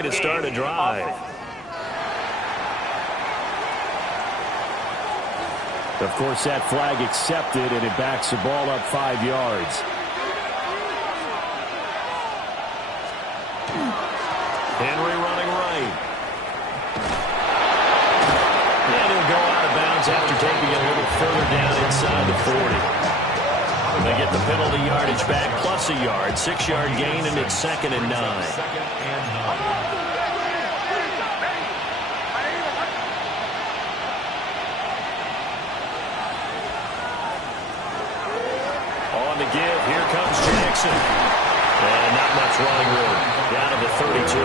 play to start a drive. Of course, that flag accepted, and it backs the ball up 5 yards. Henry running right. And he'll go out of bounds after taking it a little further down inside the 40. They get the penalty yardage back plus a yard. 6-yard gain, and it's 2nd and 9. On the give, here comes Jackson. And not much running room. Down to the 32.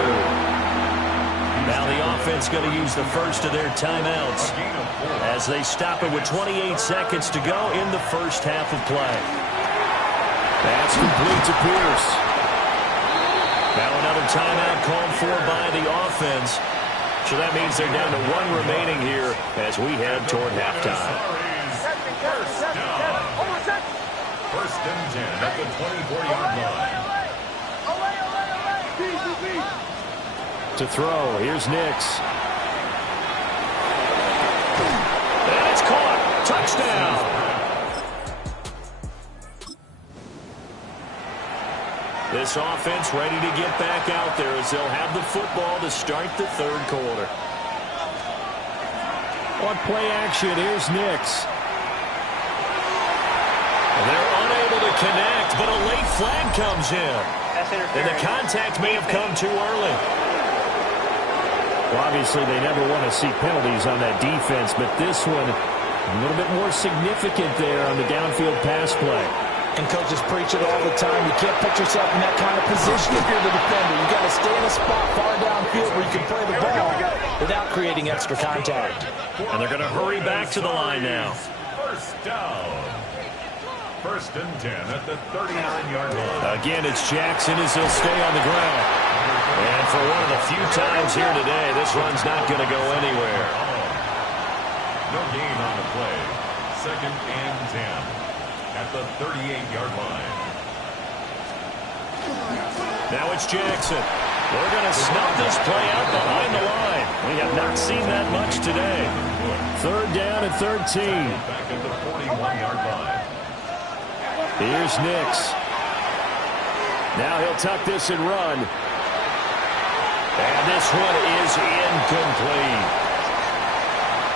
Now the offense going to use the first of their timeouts as they stop it with 28 seconds to go in the first half of play. That's complete to Pierce. Now another timeout called for by the offense. So that means they're down to 1 remaining here as we head toward halftime. First and 10 at the 24-yard line. To throw, here's Nix. And it's caught. Touchdown. This offense ready to get back out there as they'll have the football to start the 3rd quarter. On play action, here's Nix. They're unable to connect, but a late flag comes in. And the contact may have come too early. Well, obviously, they never want to see penalties on that defense, but this one a little bit more significant there on the downfield pass play. And coaches preach it all the time. You can't put yourself in that kind of position if you're the defender. You got to stay in a spot far downfield where you can play the ball without creating extra contact. And they're going to hurry back to the line now. First down. First and 10 at the 39-yard line. Again, it's Jackson as he'll stay on the ground. And for one of the few times here today, this run's not going to go anywhere. No gain on the play. 2nd and 10 at the 38-yard line. Now it's Jackson. We're going to snub this play out behind the line. We have not seen that much today. 3rd down and 13. Back at the 41-yard line. Here's Nix. Now he'll tuck this and run. And this one is incomplete.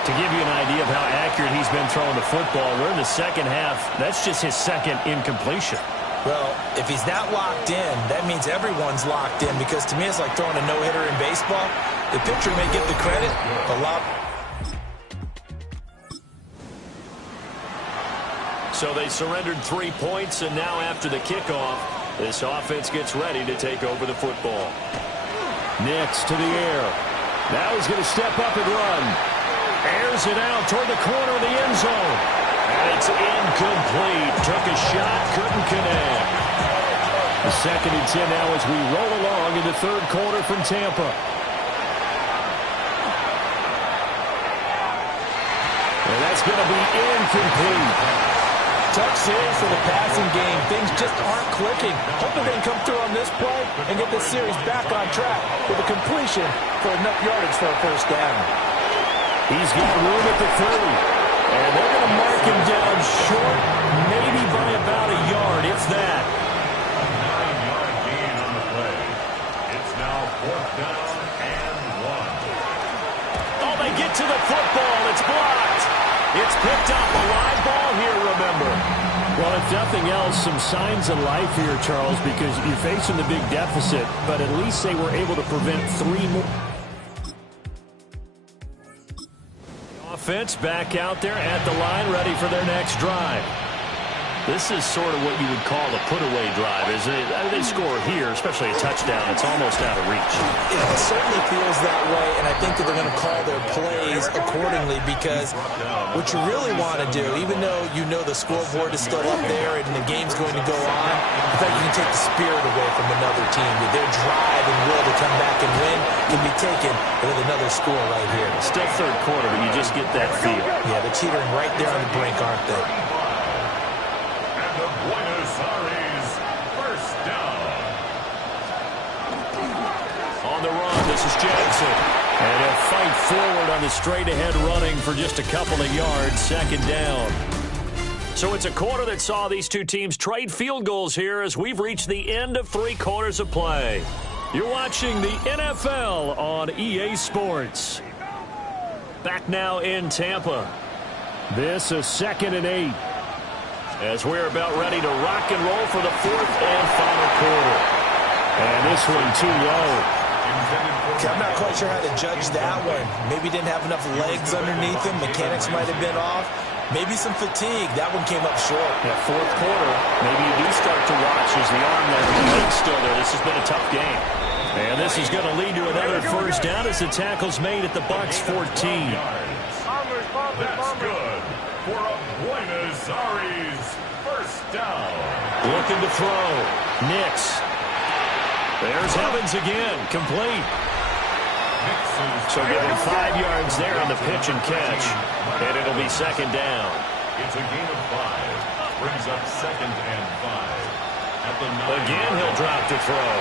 To give you an idea of how accurate he's been throwing the football, we're in the 2nd half. That's just his 2nd incompletion. Well, if he's not locked in, that means everyone's locked in, because to me it's like throwing a no-hitter in baseball. The pitcher may get the credit, a lot. So they surrendered 3 points, and now after the kickoff, this offense gets ready to take over the football. Nix to the air. Now he's going to step up and run. Airs it out toward the corner of the end zone. And it's incomplete. Took a shot, couldn't connect. The 2nd and 10 now as we roll along in the 3rd quarter from Tampa. And that's going to be incomplete. Tucks in for the passing game. Things just aren't clicking. Hoping they can come through on this play and get this series back on track with a completion for enough yardage for a 1st down. He's got room at the 30. And they're going to mark him down short, maybe by about a yard, if that. A 9-yard gain on the play. It's now 4th down and 1. Oh, they get to the football. It's blocked. It's picked up. A live ball here, remember. Well, if nothing else, some signs of life here, Charles, because you're facing the big deficit, but at least they were able to prevent 3 more. Offense back out there at the line, ready for their next drive. This is sort of what you would call a put-away drive, isn't it? I mean, they score here, especially a touchdown. It's almost out of reach. It certainly feels that way, and I think that they're going to call their plays accordingly, because what you really want to do, even though you know the scoreboard is still up there and the game's going to go on, in fact, you can take the spirit away from another team. Their drive and will to come back and win can be taken with another score right here. Still 3rd quarter, but you just get that feel. Yeah, they're teetering right there on the brink, aren't they? Buenos Aires, 1st down. On the run, ground. This is Jackson. And he'll fight forward on the straight-ahead running for just a couple of yards, second down. So it's a quarter that saw these two teams trade field goals here as we've reached the end of 3 quarters of play. You're watching the NFL on EA Sports. Back now in Tampa. This is 2nd and 8. As we're about ready to rock and roll for the 4th and final quarter. And this one too low. I'm not quite sure how to judge that one. Maybe didn't have enough legs underneath him. Mechanics might have been off. Maybe some fatigue. That one came up short. That 4th quarter, maybe you do start to watch as the arm there, the leg's still there. This has been a tough game. And this is going to lead to another first down as the tackle's made at the Bucs 14. That's good for a Buenos Aires first down. Looking to throw. Nix. There's Evans again. Complete. So give him 5 yards there on the pitch and catch. And it'll be second down. It's a gain of 5. Brings up 2nd and 5. At the 9. Again, he'll drop to throw.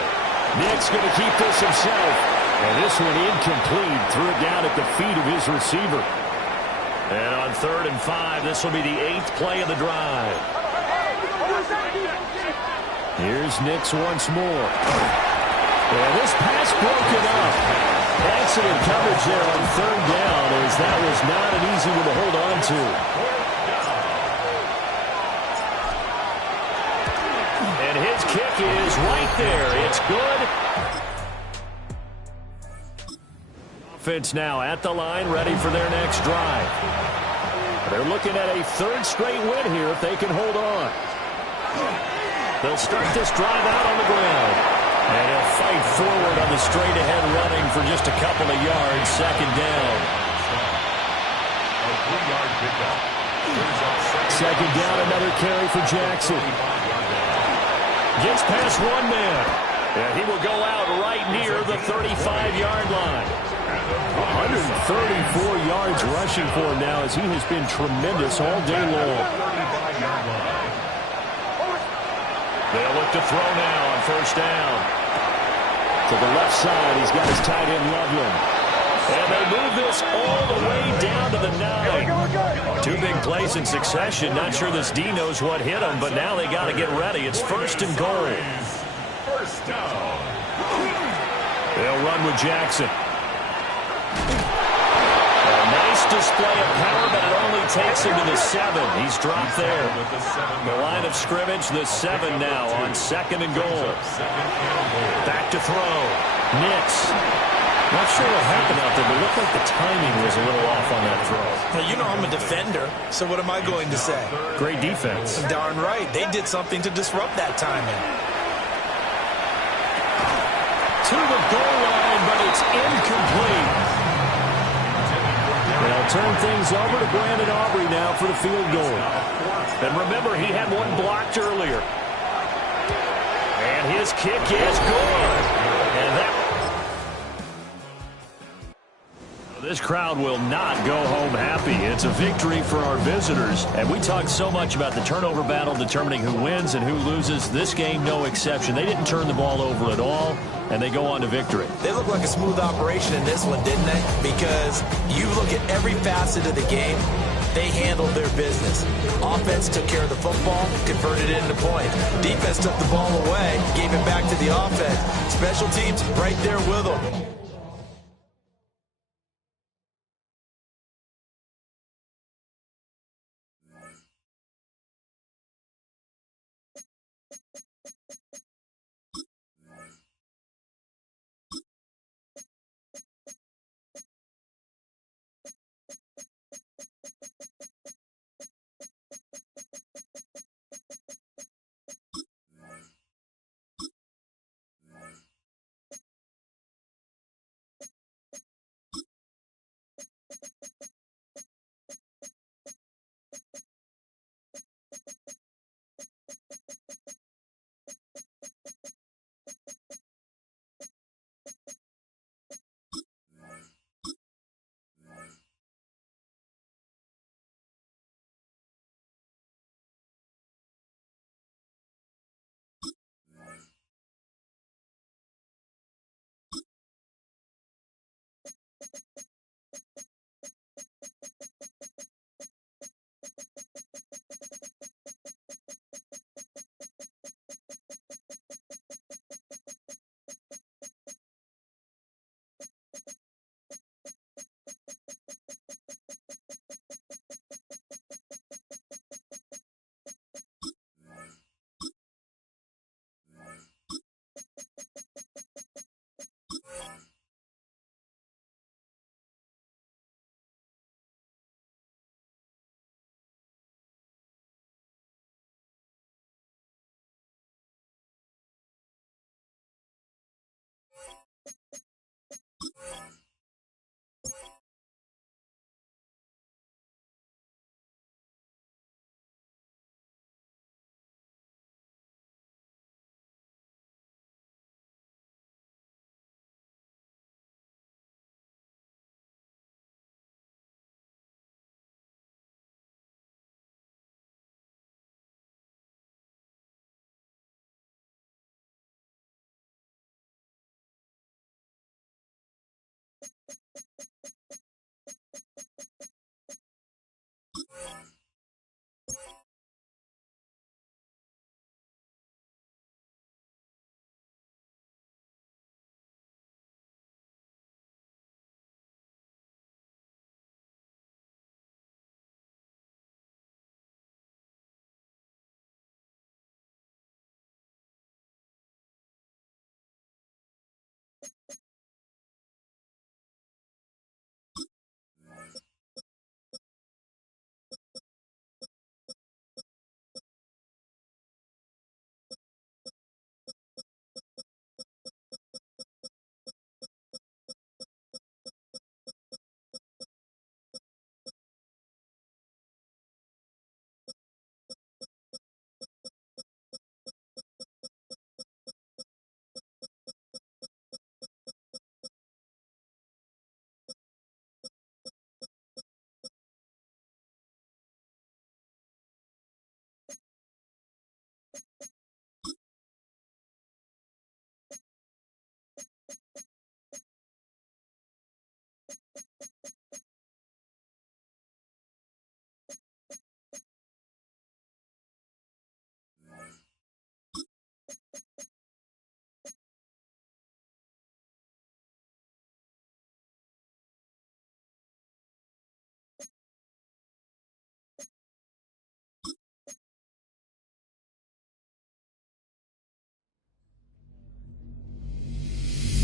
Nix going to keep this himself. And this one incomplete. Threw it down at the feet of his receiver. And on 3rd and 5, this will be the 8th play of the drive. Here's Nix once more. And this pass broken up. Excellent coverage there on 3rd down as that was not an easy one to hold on to. And his kick is right there. It's good. Offense now at the line, ready for their next drive. They're looking at a 3rd straight win here if they can hold on. They'll start this drive out on the ground. And he'll fight forward on the straight-ahead running for just a couple of yards, second down. A 3-yard pickup. Second down, another carry for Jackson. Gets past one man. And he will go out right near the 35-yard line. 134 yards rushing for him now as he has been tremendous all day long. They'll look to throw now on first down. To the left side, he's got his tight end Loveland. And they move this all the way down to the 9. 2 big plays in succession. Not sure this D knows what hit him, but now they got to get ready. It's 1st and goal. First down. They'll run with Jackson. A nice display of power, but it only takes him to the 7. He's dropped there. The line of scrimmage, the 7 now on 2nd and goal. Back to throw. Nix. Not sure what happened out there, but it looked like the timing was a little off on that throw. Well, you know I'm a defender, so what am I going to say? Great defense. Darn right. They did something to disrupt that timing. To the goal line, but it's incomplete. They'll turn things over to Brandon Aubrey now for the field goal. And remember, he had one blocked earlier. And his kick is good. And that... This crowd will not go home happy. It's a victory for our visitors. And we talked so much about the turnover battle determining who wins and who loses. This game, no exception. They didn't turn the ball over at all, and they go on to victory. They look like a smooth operation in this one, didn't they? Because you look at every facet of the game, they handled their business. Offense took care of the football, converted it into points. Defense took the ball away, gave it back to the offense. Special teams right there with them.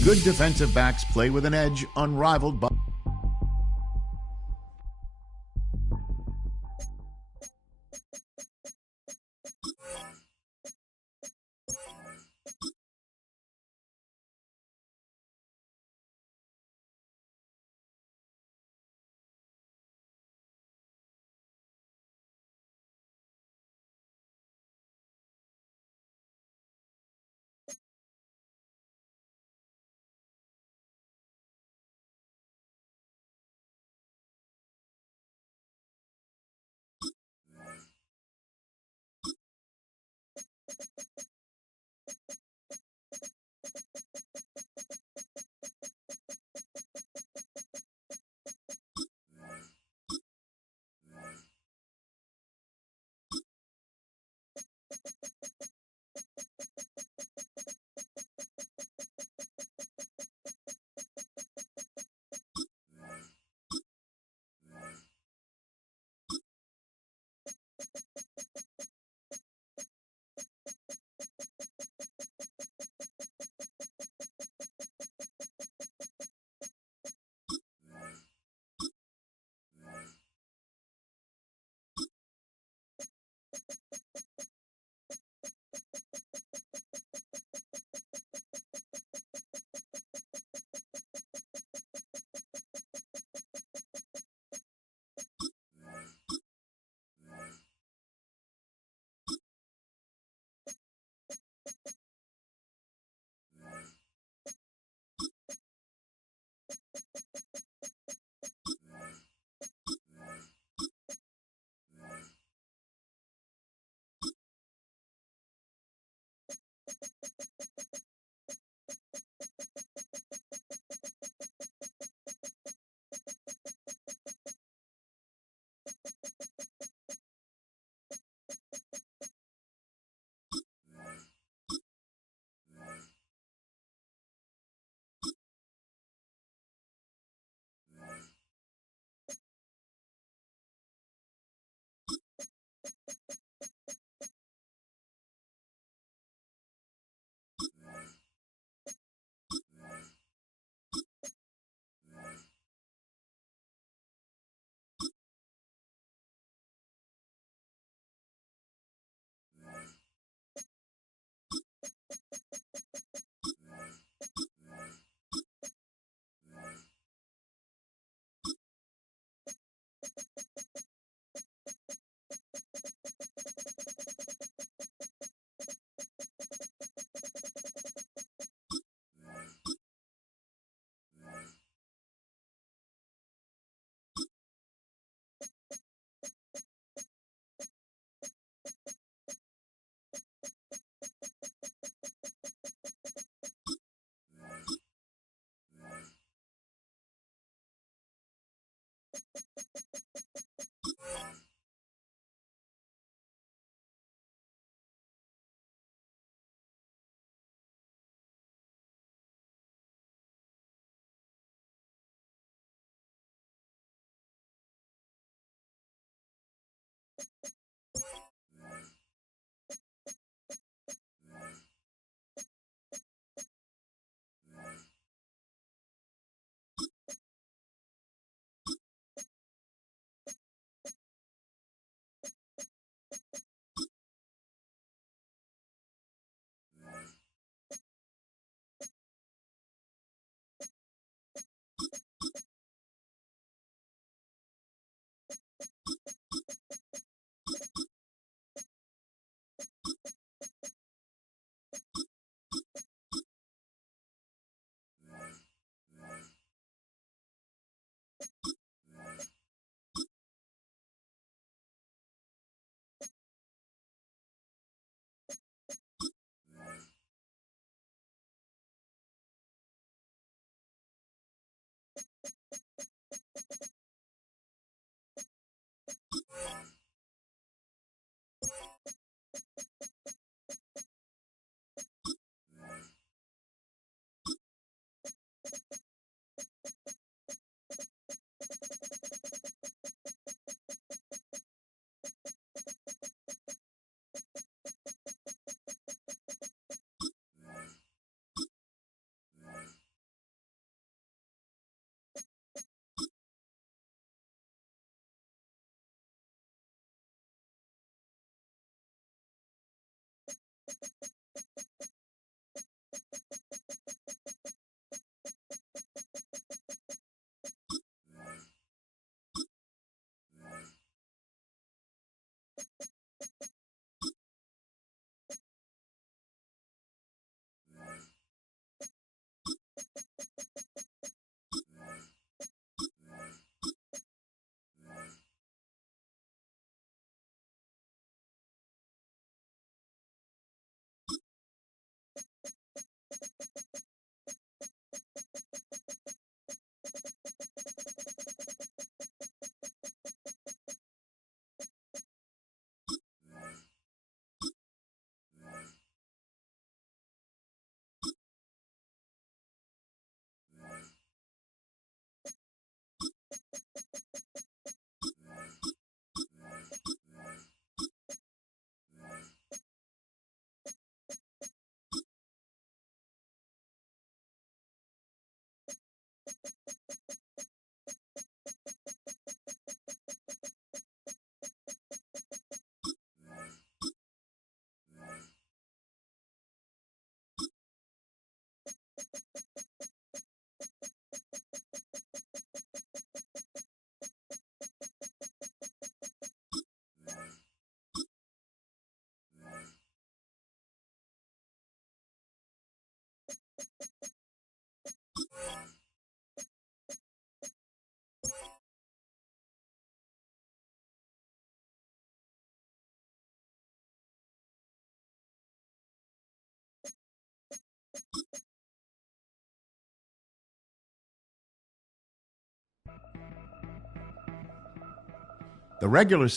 Good defensive backs play with an edge unrivaled by The regular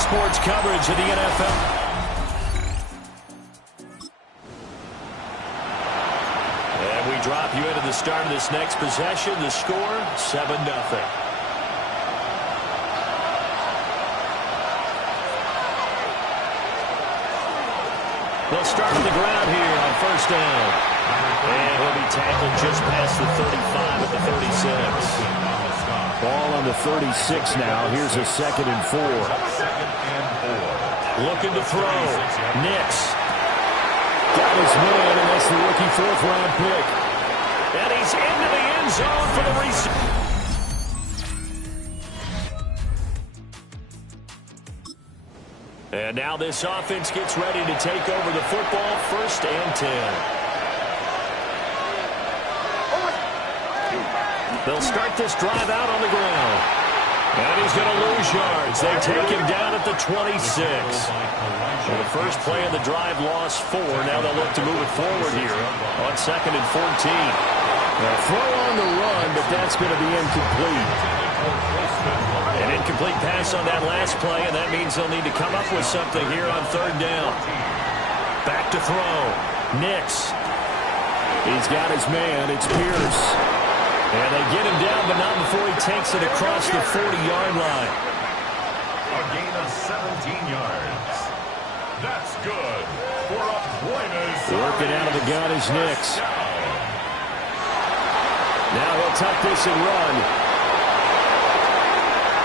Sports coverage of the NFL. And we drop you into the start of this next possession. The score, 7-0. They'll start on the ground here on first down. And he'll be tackled just past the 35 at the 36. Ball on the 36 now. Here's a 2nd and 4. Looking to throw. Nix. Got his man, and that's the rookie 4th-round pick. And he's into the end zone for the receiver. And now this offense gets ready to take over the football. 1st and 10. They'll start this drive out on the ground. And he's going to lose yards. They take him down at the 26. So the first play of the drive lost 4. Now they'll look to move it forward here on 2nd and 14. Now throw on the run, but that's going to be incomplete. An incomplete pass on that last play, and that means they'll need to come up with something here on 3rd down. Back to throw. Nix. He's got his man. It's Pierce. And they get him down, but not before he takes it across the 40-yard line. A gain of 17 yards. That's good for a Buenos Aires. Working out of the gun is Nix. Now he'll tuck this and run.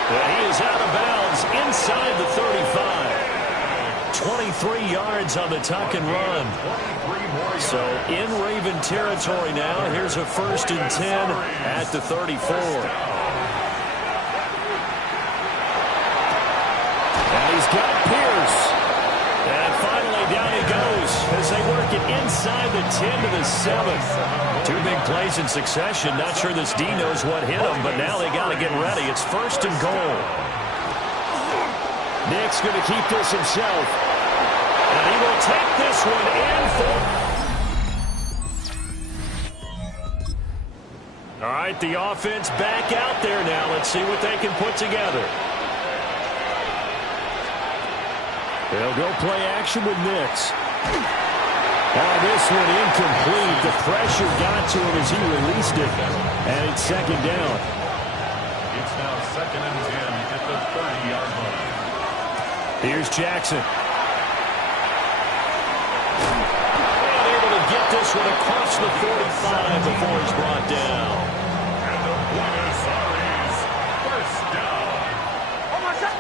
And he is out of bounds inside the 35. 23 yards on the tuck and run. So in Raven territory now. Here's a 1st and 10 at the 34. And he's got Pierce. And finally down he goes as they work it inside the 10 to the 7. 2 big plays in succession. Not sure this D knows what hit him, but now they got to get ready. It's 1st and goal. Nick's going to keep this himself. And he will take this one in for... All right, the offense back out there now. Let's see what they can put together. They'll go play action with Nix. Oh, this one incomplete. The pressure got to him as he released it. And it's 2nd down. It's now 2nd and 10 at the 30-yard line. Here's Jackson. And able to get this one across the 45 before he's brought down. And the Buenos Aires 1st down.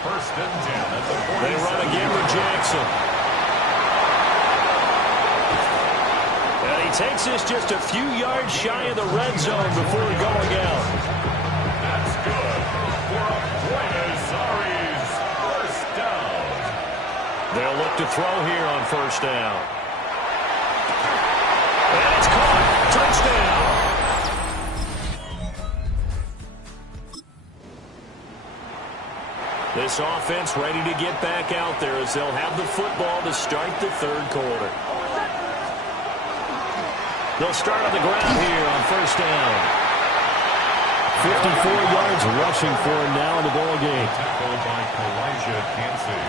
1st and 10 at the 47. They run again with Jackson. And he takes this just a few yards shy of the red zone before going out. That's good for a Buenos Aires 1st down. They'll look to throw here on 1st down. And it's caught. Touchdown. This offense ready to get back out there as they'll have the football to start the 3rd quarter. They'll start on the ground here on 1st down. 54 yards rushing for him now in the ball game. Tackle by Kalijah Cansey.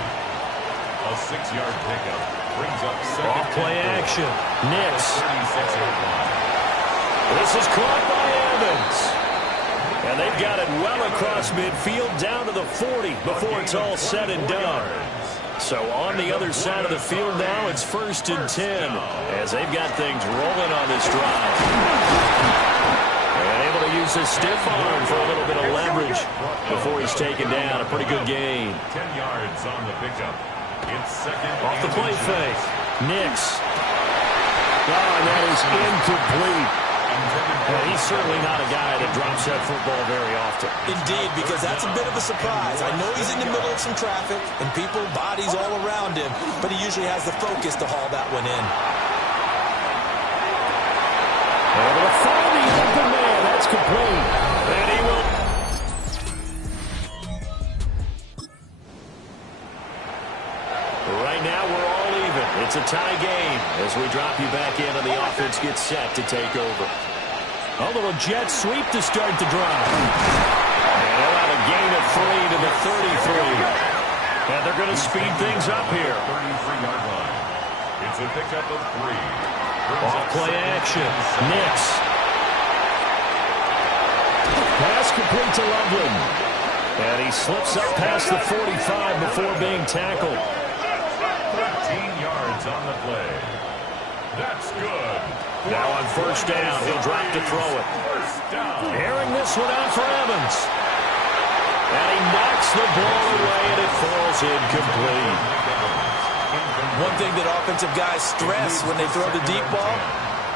A 6-yard pickup brings up 2nd. Off play action. Nix. 36-yard line. This is caught by Evans. And they've got it well across midfield down to the 40 before it's all said and done. So on the other side of the field now, it's 1st and 10 as they've got things rolling on this drive. And able to use his stiff arm for a little bit of leverage before he's taken down. A pretty good gain. 10 yards on the pickup. It's 2nd. Off the play fake. Nix. Oh, and that is incomplete. He's certainly not a guy that drops that football very often. Indeed, because that's a bit of a surprise. I know he's in the middle of some traffic and people, bodies all around him, but he usually has the focus to haul that one in. Able to find the open man. That's complete. And he will. Right now, we're all even. It's a tie game as we drop you back in and the offense gets set to take over. A little jet sweep to start the drive. And they'll have a gain of 3 to the 33. And they're going to speed things up here. 33-yard line. It's a pickup of 3. Off play action. Nix. Pass complete to Loveland. And he slips up past the 45 before being tackled. 13 yards on the play. That's good. Now on 1st down, he'll drop to throw it. 1st down. Airing this one out for Evans. And he knocks the ball away, and it falls incomplete. One thing that offensive guys stress when they throw the deep ball,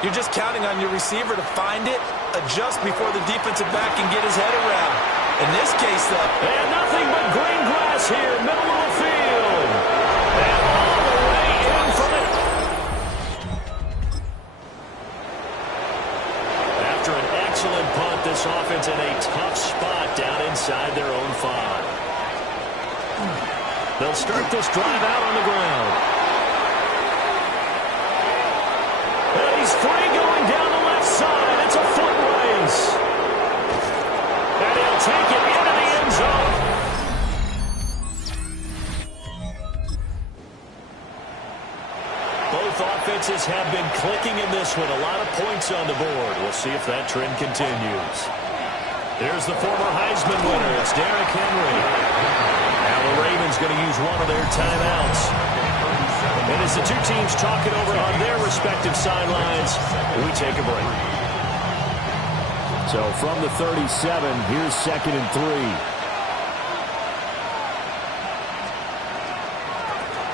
you're just counting on your receiver to find it, adjust before the defensive back can get his head around. In this case, though. And nothing but green grass here, middle of the field. And all the way in from it. After an excellent punt, this offense in a tough spot down inside their own 5. They'll start this drive out on the ground. And he's free going down the left side. It's a foot race. And he'll take it into the end zone. Both offenses have been clicking in this one. A lot of points on the board. We'll see if that trend continues. Here's the former Heisman winner. It's Derrick Henry. Now the Ravens going to use one of their timeouts. And as the two teams talk it over on their respective sidelines, we take a break. So from the 37, here's 2nd and 3.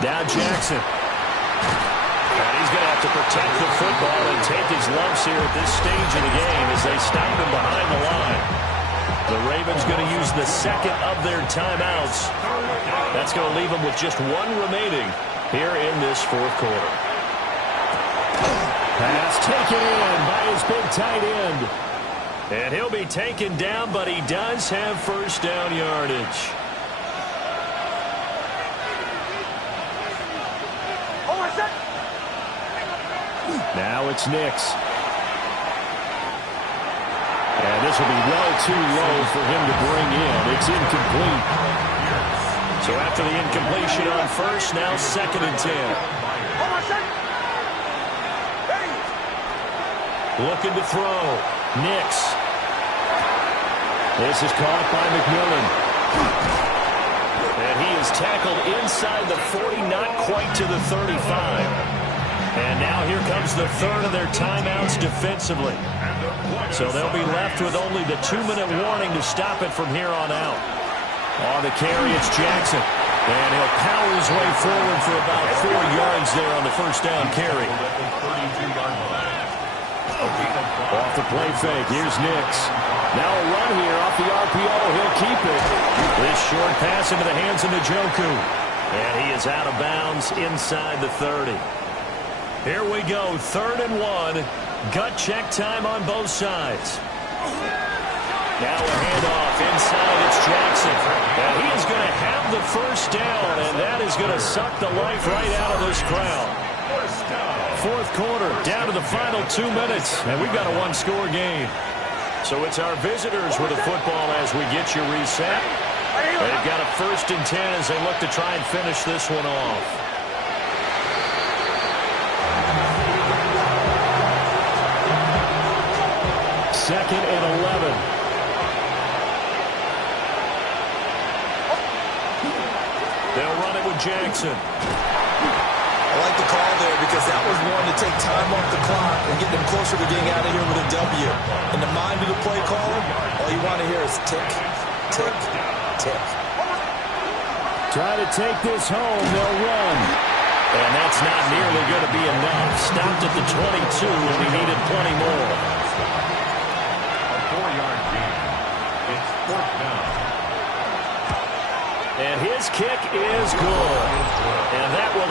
Now Jackson. And he's going to have to protect the football and take his lumps here at this stage of the game as they stop him behind the line. The Ravens going to use the second of their timeouts. That's going to leave them with just one remaining here in this fourth quarter. Pass taken in by his big tight end. And he'll be taken down, but he does have first down yardage. Now it's Nix. And this will be well too low for him to bring in. It's incomplete. So after the incompletion on first, now 2nd and 10. Looking to throw. Nix. This is caught by McMillan. And he is tackled inside the 40, not quite to the 35. And now here comes the third of their timeouts defensively. So they'll be left with only the 2-minute warning to stop it from here on out. On the carry, it's Jackson. And he'll power his way forward for about 4 yards there on the first down carry. Off the play fake, here's Nix. Now a run here off the RPO. He'll keep it. This short pass into the hands of Njoku. And he is out of bounds inside the 30. Here we go, 3rd and 1. Gut check time on both sides. Now a handoff inside, it's Jackson. And he is going to have the first down, and that is going to suck the life right out of this crowd. Fourth quarter, down to the final 2 minutes, and we've got a one-score game. So it's our visitors with the football as we get you reset. They've got a 1st and 10 as they look to try and finish this one off. 2nd and 11. They'll run it with Jackson. I like the call there because that was one to take time off the clock and get them closer to getting out of here with a W. In the mind of the play caller, all you want to hear is tick, tick, tick. Try to take this home. They'll run. And that's not nearly going to be enough. Stopped at the 22, and he needed plenty more. A 4-yard gain. It's 4th down. And his kick is good. And that will...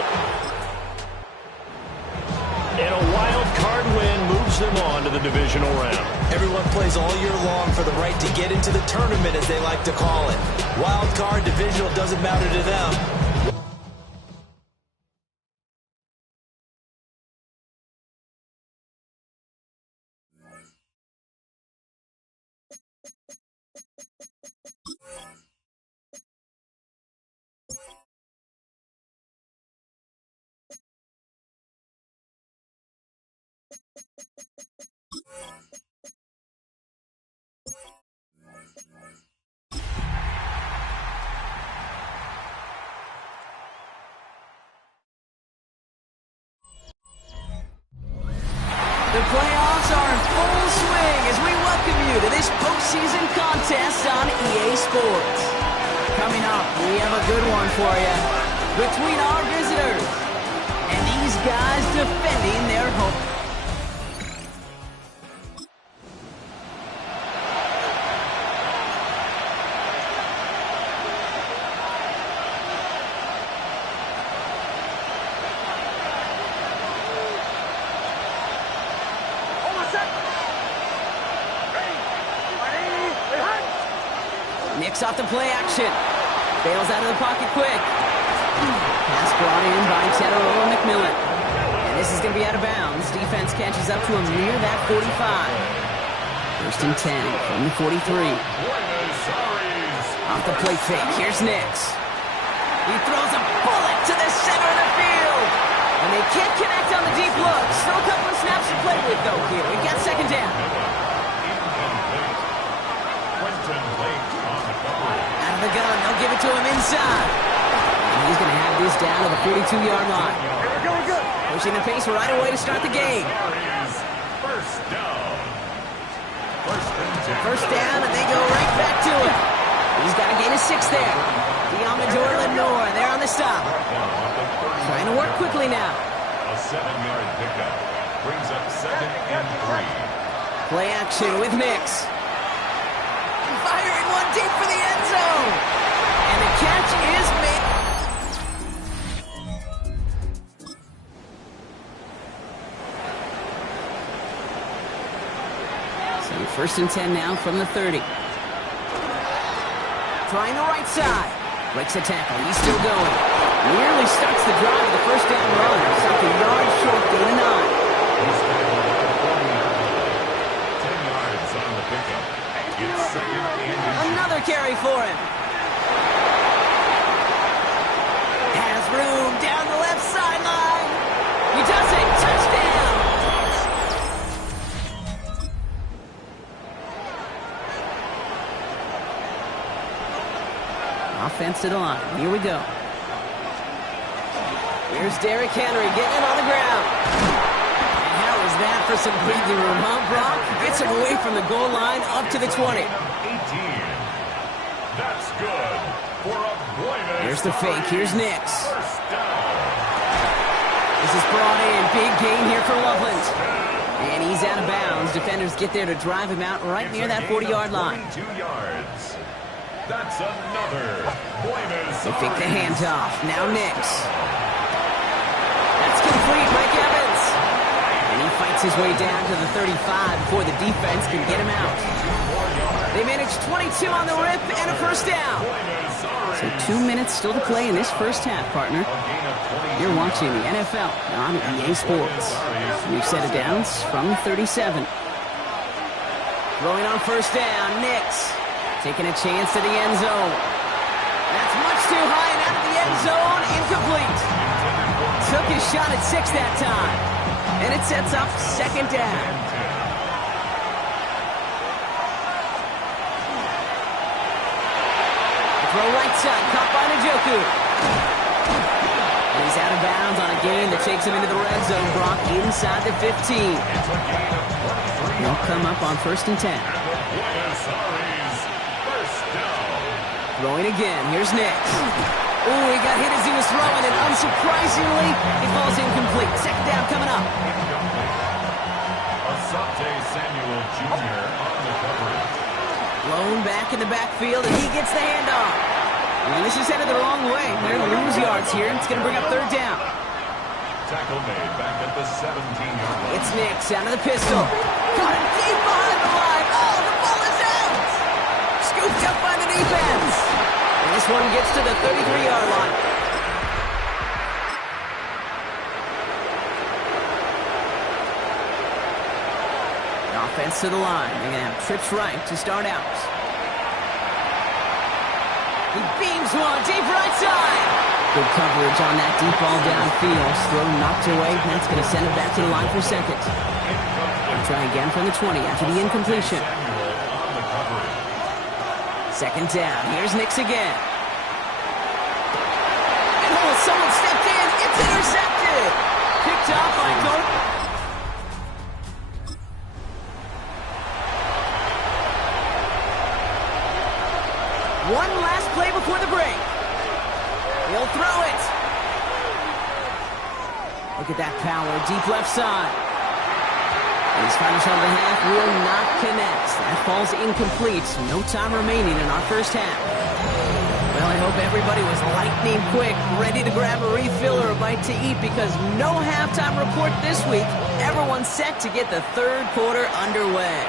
And a wild card win moves them on to the divisional round. Everyone plays all year long for the right to get into the tournament, as they like to call it. Wild card, divisional, doesn't matter to them. The playoffs are in full swing as we welcome you to this postseason contest on EA Sports. Coming up, we have a good one for you between our visitors and these guys defending their home. Nix off the play action. Bails out of the pocket quick. Pass brought in by Tedero McMillan. And this is going to be out of bounds. Defense catches up to him near that 45. 1st and 10 from the 43. Off the play fake. Here's Nix. He throws a bullet to the center of the field. And they can't connect on the deep look. Still a couple of snaps to play with, though, here. We've got 2nd down. gun. They'll give it to him inside. And he's going to have this down to the 42-yard line. Pushing the pace right away to start the game. First down. First down, and they go right back to it. He's got to gain a 6 there. Diamador Lenore, they're on the stop. Trying to work quickly now. A 7-yard pickup brings up 2nd and 3. Play action with Nix. Firing one deep for the end zone. And the catch is made. So 1st and 10 now from the 30. Trying the right side. Breaks a tackle. He's still going. Nearly starts the drive with the first down run. Stopped a yard short, gain of 9. 10 yards on the pickup. It's 2nd and Another carry for him. Has room down the left sideline. He does it. Touchdown. Offense to the line. Here we go. Here's Derrick Henry getting it on the ground. And how is that for some breathing room, huh, Brock? Gets him away from the goal line up to the 20. 18. That's good for a Buenos Here's the fake. Here's Nix. First down. This is brought in. Big gain here for Loveland. And he's out of bounds. Defenders get there to drive him out right near that 40-yard line. 2 yards. That's another Buenos They fake the handoff. Now Nix. That's complete. Mike Evans. And he fights his way down to the 35 before the defense can get him out. They manage 22 on the rip and a first down. So 2 minutes still to play in this first half, partner. You're watching the NFL on EA Sports. We've set it down from 37. Throwing on first down, Nix. Taking a chance to the end zone. That's much too high and out of the end zone. Incomplete. Took his shot at 6 that time. And it sets up 2nd down. Throw right side. Caught by Njoku. And he's out of bounds on a gain that takes him into the red zone. Brock inside the 15. He'll come up on 1st and 10. Throwing again. Here's Nix. Oh, he got hit as he was throwing, and unsurprisingly, he falls incomplete. 2nd down coming up. Asante Samuel Jr. on the coverage. Blown back in the backfield, and he gets the handoff. And this is headed the wrong way. They're going to lose yards here, and it's going to bring up 3rd down. Tackle made back at the 17-yard line. It's Nix out of the pistol. Caught him deep behind the line. Oh, the ball is out. Scooped up by the defense. And this one gets to the 33-yard line. Offense to the line. They're going to have trips right to start out. He beams one deep right side. Good coverage on that deep ball downfield. Throw knocked away. That's going to send it back to the line for 2nd. They'll try again from the 20 after the incompletion. 2nd down. Here's Nix again. And oh, someone stepped in. It's intercepted. Picked off by Gordon. One last play before the break. He'll throw it. Look at that power. Deep left side. And his final shot of the half will not connect. That falls incomplete. No time remaining in our first half. Well, I hope everybody was lightning quick, ready to grab a refill or a bite to eat, because no halftime report this week. Everyone's set to get the 3rd quarter underway.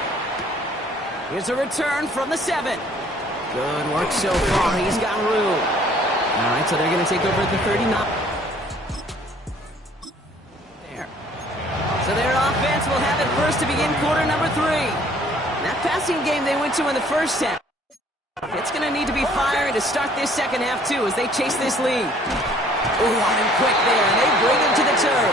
Here's a return from the 7. Good work so far. He's got room. All right, so they're going to take over at the 39. There. So their offense will have it first to begin quarter number 3. That passing game they went to in the first half. It's going to need to be firing to start this second half, too, as they chase this lead. Ooh, on him quick there, and they bring him to the turf.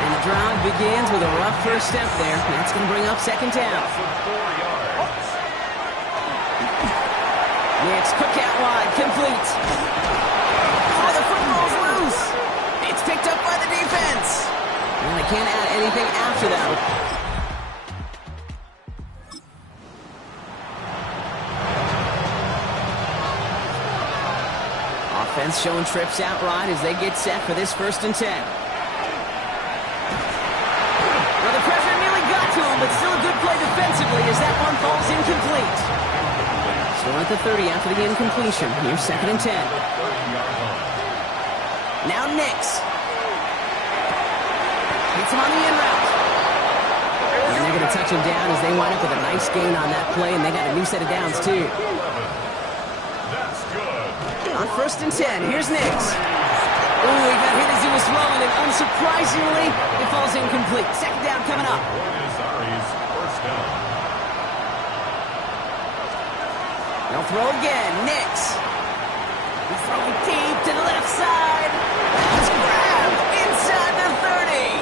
And the drive begins with a rough first step there. That's going to bring up 2nd down. Nix, quick out wide, complete. Oh, the football's loose. It's picked up by the defense. And they can't add anything after that. Offense showing trips out right as they get set for this 1st and 10. Well, the pressure nearly got to him, but still a good play defensively as that one falls incomplete. Still at the 30 after the incompletion. Here's 2nd and 10. Now Nix. Hits him on the in route. And they're going to touch him down as they wind up with a nice gain on that play, and they got a new set of downs, too. On 1st and 10, here's Nix. Ooh, he got hit as he was throwing, and unsurprisingly, it falls incomplete. 2nd down coming up. They'll throw again. Nix. He's throwing deep to the left side. It's grabbed inside the 30.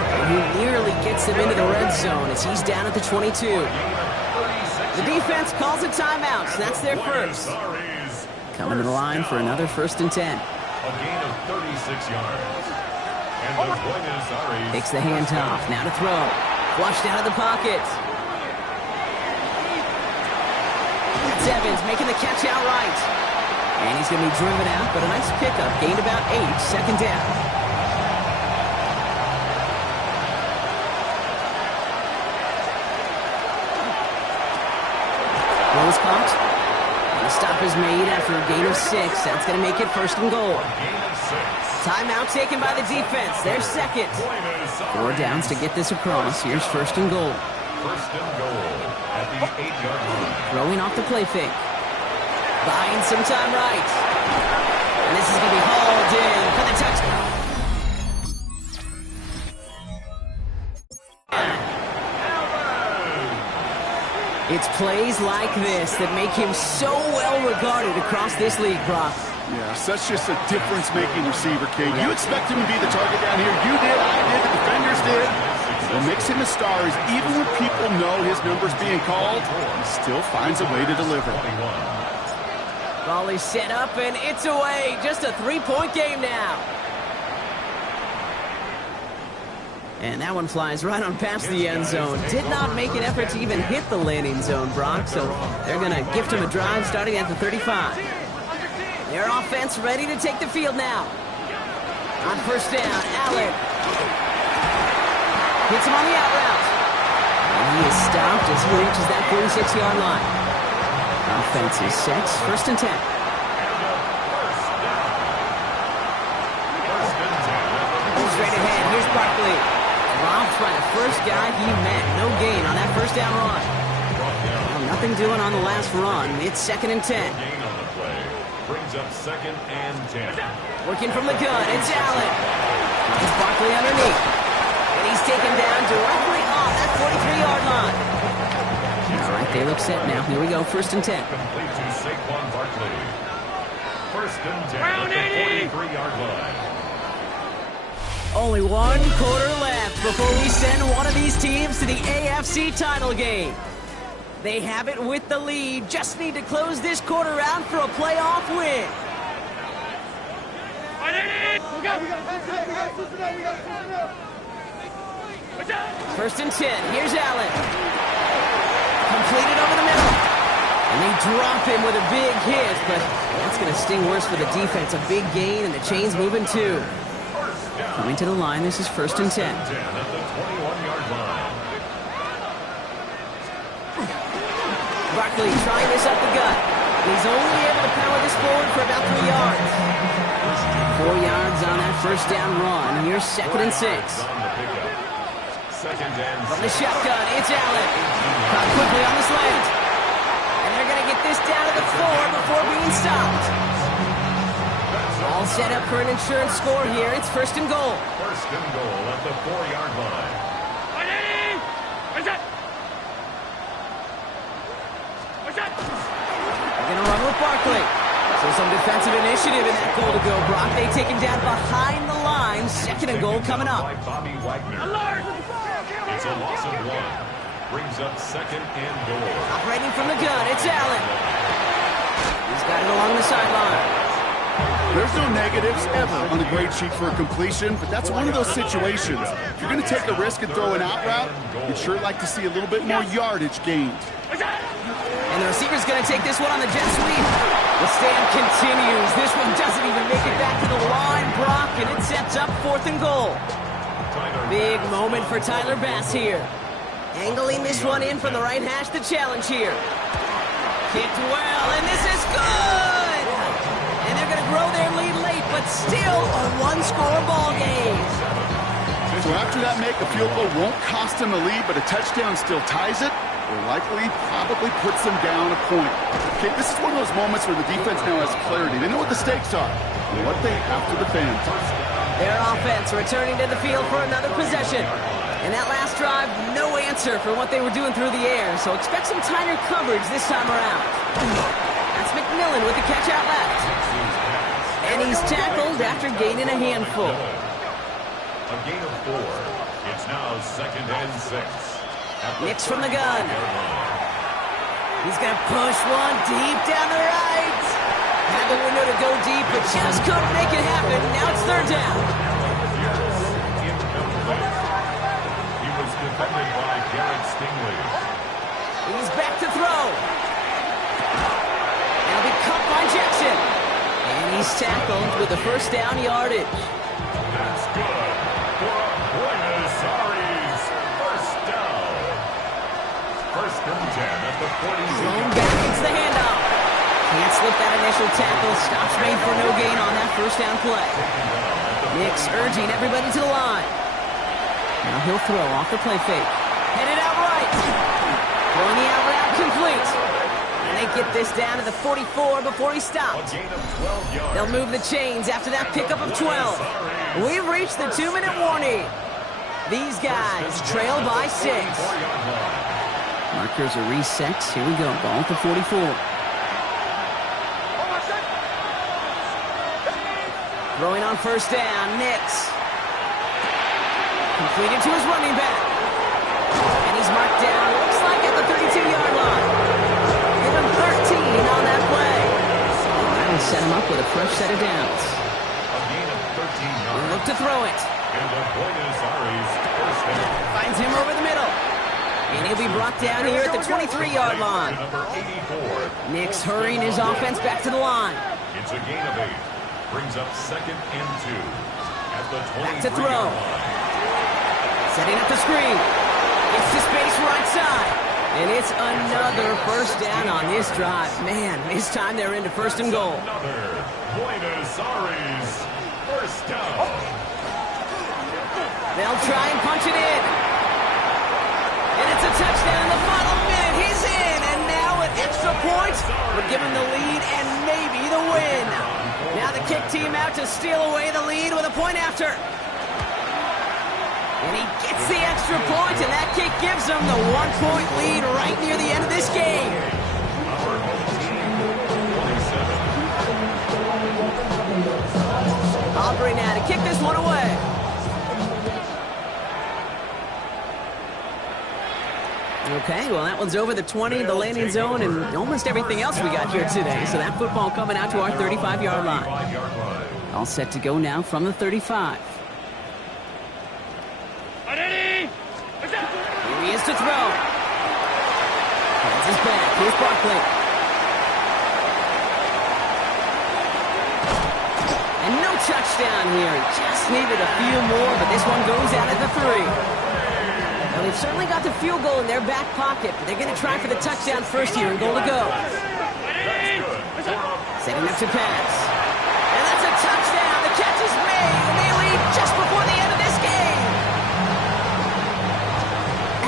And he nearly gets them into the red zone as he's down at the 22. The defense calls a timeout, so that's their first. Coming to the line for another 1st and 10. A gain of 36 yards. And the Buenos Aires takes the handoff. Now to throw. Flushed out of the pocket. That's Evans making the catch outright. And he's going to be driven out, but a nice pickup. Gained about 8. 2nd down. Rose caught. Stop is made after a gain of 6. That's going to make it 1st and goal. Timeout taken by the defense. Their 2nd. 4 downs to get this across. Here's 1st and goal. 1st and goal at the 8-yard line. Throwing off the play fake. Buying some time right. And this is going to be hauled in for the touchdown. It's plays like this that make him so well regarded across this league, Brock. Yeah, such just a difference-making receiver, Kate. You expect him to be the target down here. You did, I did, the defenders did. What makes him a star is even when people know his number's being called, he still finds a way to deliver. Ball is set up, and it's away. Just a 3-point game now. And that one flies right on past the end zone. Did not make an effort to even hit the landing zone, Brock, so they're going to gift him a drive starting at the 35. Their offense ready to take the field now. On 1st down, Allen. Hits him on the out route. And he is stopped as he reaches that 46-yard line. Offense is set. 1st and 10. Straight ahead. Here's Barkley. Robbed by the first guy he met. No gain on that 1st down run. Well, nothing doing on the last run. It's 2nd and 10. Gain on the play brings up 2nd and 10. Working from the gun. It's Allen. It's Barkley underneath. And he's taken down directly off that 43-yard line. All right, they look set now. Here we go. 1st and 10. Complete to Saquon Barkley. 1st and 10 at the 43-yard line. Only 1 quarter left before we send one of these teams to the AFC title game. They have it with the lead. Just need to close this quarter out for a playoff win. 1st and 10. Here's Allen. Completed over the middle. And they drop him with a big hit, but that's going to sting worse for the defense. A big gain, and the chain's moving too. Coming to the line, this is 1st and 10. At the 21-yard line. Barkley trying this up the gut. He's only able to power this forward for about 3 yards. 4 yards on that 1st down run. Here's 2nd and 6. From the shotgun, it's Allen. Caught quickly on the slant. And they're going to get this down to the 4 before being stopped. All set up for an insurance score here. It's 1st and goal. 1st and goal at the 4-yard line. They're going to run with Barkley. So some defensive initiative in that goal to go, Brock. They take him down behind the line. 2nd and goal coming up. Bobby Wagner. It's a loss of 1. Brings up 2nd and goal. Operating from the gun, it's Allen. Got it along the sideline. There's no negatives ever on the grade sheet for a completion, but that's one of those situations. If you're going to take a risk and throw an out route, you'd sure like to see a little bit more yardage gained. And the receiver's going to take this one on the jet sweep. The stand continues. This one doesn't even make it back to the line, Brock, and it sets up 4th and goal. Big moment for Tyler Bass here. Angling this one in from the right hash, the challenge here. Kicked well, and this is good! And they're going to grow their lead late, but still a one-score ball game. So after that make, a field goal won't cost them the lead, but a touchdown still ties it, or likely probably puts them down a point. Okay, this is one of those moments where the defense now has clarity. They know what the stakes are and what they have to defend. Their offense returning to the field for another possession. And that last drive, no answer for what they were doing through the air, so expect some tighter coverage this time around. That's McMillan with the catch out left. And he's tackled after gaining a handful. A gain of 4. It's now 2nd and 6. Nix from the gun. He's going to push one deep down the right. Had the window to go deep, but just couldn't make it happen. Now it's 3rd down. He was defended by Garrett Stingley. He's back to throw. Now be cut by Jackson. And he's tackled with the 1st down yardage. That's good for Buenos Aires. 1st down. 1st and 10 at the 42. Thrown back, it's the handoff. Can't slip that initial tackle. Stops made for no gain on that 1st down play. Nix urging everybody to the line. Now he'll throw off the play fake. Headed out right. Throwing the out route complete. And they get this down to the 44 before he stops. They'll move the chains after that pickup of 12. We've reached the 2-minute warning. These guys trail by 6. Markers are reset. Here we go. Ball at the 44. Throwing on 1st down, Nix. Completed to his running back. And he's marked down, looks like at the 32-yard line. Give him 13 on that play. That'll set him up with a fresh set of downs. A gain of 13 yards. Look to throw it. And the Buenos Aires 1st down. Finds him over the middle. And he'll be brought down here at the 23-yard line. Number 84. Nix hurrying his offense back to the line. It's a gain of 8. Brings up 2nd and 2 at the 23-yard Back to throw. line. Setting up the screen. It's to space right side. And it's another 1st down on this drive. Man, this time they're into 1st and goal. Another Buenos Aires 1st down. They'll try and punch it in. And it's a touchdown in the final minute. He's in. And now an extra point would give him the lead and maybe the win. Now the kick team out to steal away the lead with a point after. And he gets the extra point, and that kick gives them the 1-point lead right near the end of this game. Aubrey now to kick this one away. Okay, well, that one's over the 20, the landing zone, and almost everything else we got here today. So that football coming out to our 35-yard line. All set to go now from the 35. Here he is to throw. That's his back. Here's Barkley. And no touchdown here. He just needed a few more, but this one goes out at the 3. Well, they've certainly got the field goal in their back pocket, but they're going to try for the touchdown first here and goal to go. Setting up to pass. And that's a touchdown. The catch is made, and they lead just before the end of this game.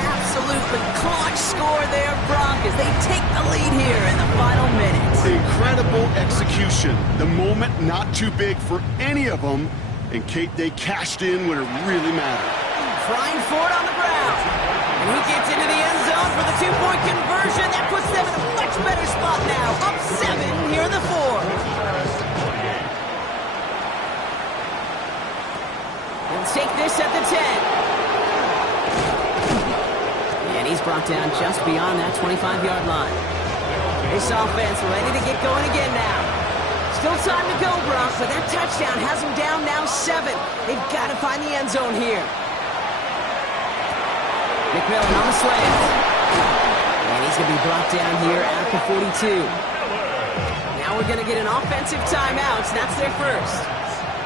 Absolutely clutch score there, Brock, as they take the lead here in the final minutes. Incredible execution. The moment not too big for any of them. And Kate, they cashed in when it really mattered. Frying Ford on the ground. And he gets into the end zone for the 2-point conversion. That puts them in a much better spot now. Up 7 here in the 4th. We'll take this at the 10. And he's brought down just beyond that 25-yard line. This offense ready to get going again now. Still time to go, Brock, but that touchdown has them down now 7. They've got to find the end zone here. McMillan on the slant. And he's going to be brought down here at the 42. Now we're going to get an offensive timeout. That's their first.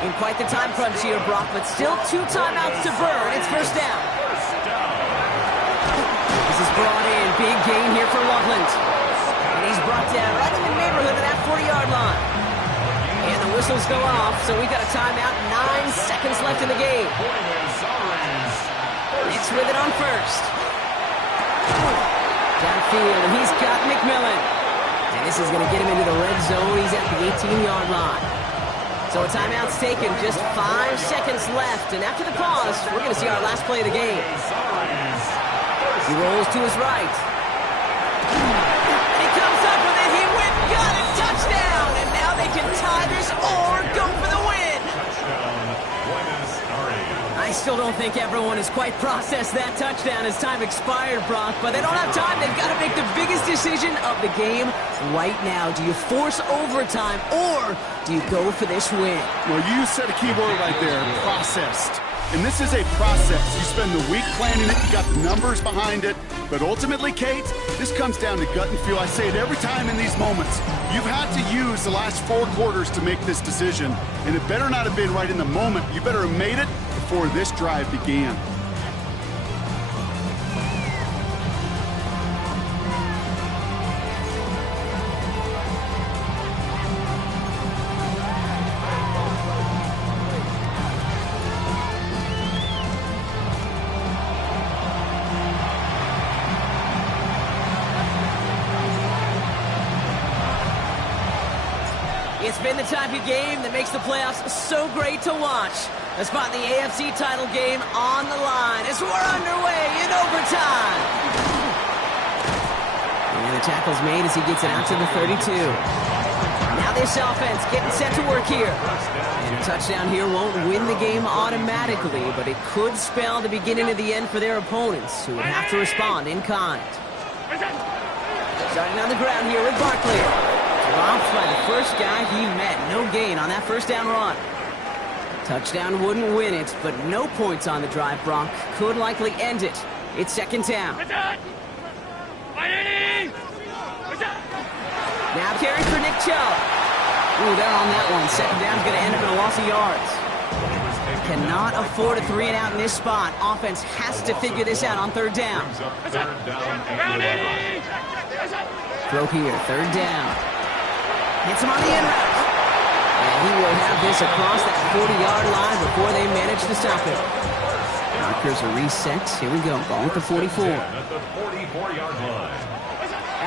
In quite the time crunch here, Brock, but still 2 timeouts to burn. It's first down. This is brought in. Big gain here for Loveland. And he's brought down right in the neighborhood of that 40-yard line. And the whistles go off, so we've got a timeout. 9 seconds left in the game. It's with it on first. Downfield, and he's got McMillan. And this is going to get him into the red zone. He's at the 18-yard line. So a timeout's taken, just 5 seconds left. And after the pause, we're going to see our last play of the game. He rolls to his right. And he comes up with it. He went, got it, touchdown. And now they can tie this or go for the win. I still don't think everyone has quite processed that touchdown as time expired, Brock, but they don't have time. They've got to make the biggest decision of the game right now. Do you force overtime or do you go for this win? Well, you said a key word right there, processed. And this is a process. You spend the week planning it, you got the numbers behind it, but ultimately, Kate, this comes down to gut and feel. I say it every time in these moments. You've had to use the last 4 quarters to make this decision, and it better not have been right in the moment. You better have made it before this drive began. It's been the type of game that makes the playoffs so great to watch. A spot in the AFC title game on the line as we're underway in overtime. And the tackle's made as he gets it out to the 32. Now this offense getting set to work here. And a touchdown here won't win the game automatically, but it could spell the beginning of the end for their opponents, who would have to respond in kind. Starting on the ground here with Barkley. Dropped by the first guy he met. No gain on that first down run. Touchdown wouldn't win it, but no points on the drive, Brock. Could likely end it. It's second down. Now carry for Nick Chubb. Ooh, they're on that one. Second down's going to end up in a loss of yards. Cannot afford a 3-and-out in this spot. Offense has to figure this out on third down. Throw here, third down. Hits him on the end route. And he will have this across that 40-yard line before they manage to stop it. Markers are reset. Here we go. Ball at the 44.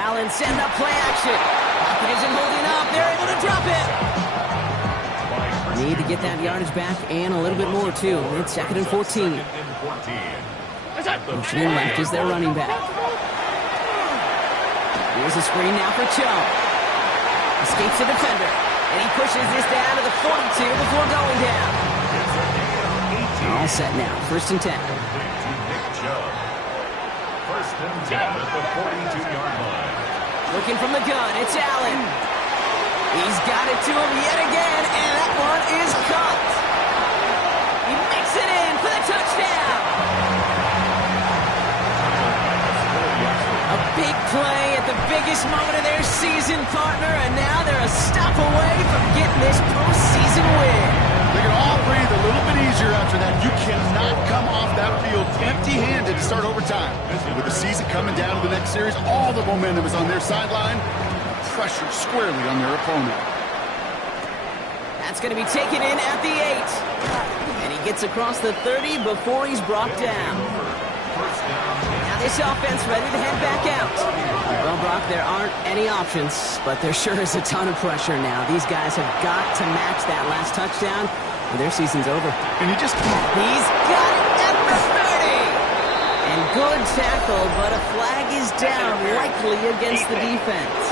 Allen send up play action. Pocket isn't holding up. They're able to drop it. Need to get that yardage back and a little bit more, too. It's second and 14. Motioning left is their running back. Here's a screen now for Chubb. Escapes the defender. And he pushes this down to the 42 before going down. All set now. First and 10. First and 10 at the 42-yard line. Looking from the gun. It's Allen. He's got it to him yet again, and that one is caught. He makes it in for the touchdown. A big play at the biggest moment of their season, partner, and now they're a stop away from getting this postseason win. They can all breathe a little bit easier after that. You cannot come off that field empty-handed to start overtime. With the season coming down to the next series, all the momentum is on their sideline. Pressure squarely on their opponent. That's going to be taken in at the 8. And he gets across the 30 before he's brought down. Now this offense ready to head back out. Well, Brock, there aren't any options, but there sure is a ton of pressure now. These guys have got to match that last touchdown, or their season's over. And he's got it at the 30. And good tackle, but a flag is down, likely against the defense.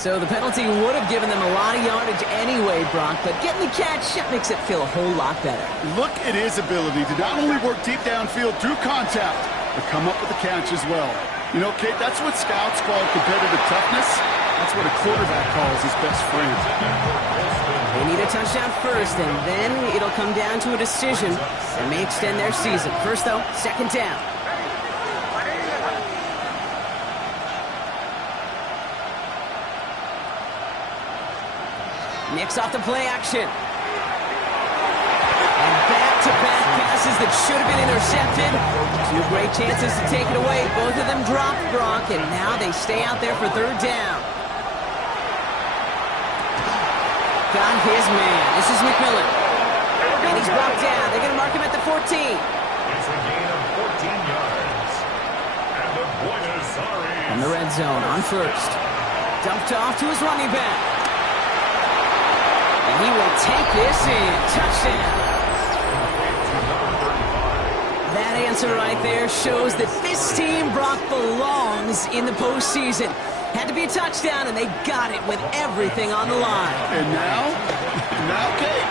So the penalty would have given them a lot of yardage anyway, Brock, but getting the catch makes it feel a whole lot better. Look at his ability to not only work deep downfield through contact, but come up with the catch as well. You know, Kate, that's what scouts call competitive toughness. That's what a quarterback calls his best friend. They need a touchdown first, and then it'll come down to a decision that may extend their season. First, though, second down. Nicks off the play action. And back-to-back passes that should have been intercepted. Two great chances to take it away. Both of them dropped, Brock, and now they stay out there for third down. Got his man. This is McMillan. And he's brought down. They're going to mark him at the 14. It's a gain of 14 yards. And the Buenos Aires. From the red zone on first. Dumped off to his running back. And he will take this in. Touchdown. That answer right there shows that this team, Brock, belongs in the postseason. Had to be a touchdown, and they got it with everything on the line. And now, Kate,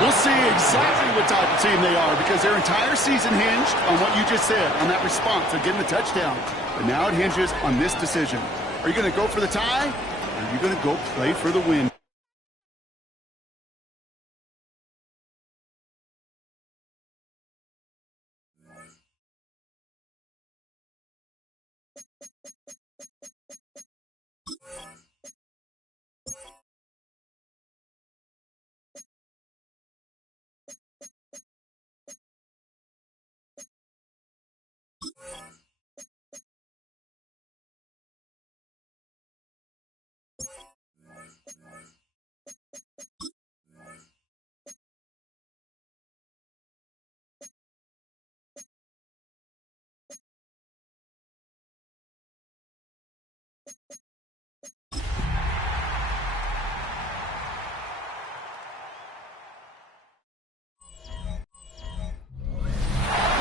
we'll see exactly what type of team they are because their entire season hinged on what you just said, on that response of getting the touchdown. But now it hinges on this decision. Are you going to go for the tie, or are you going to go play for the win?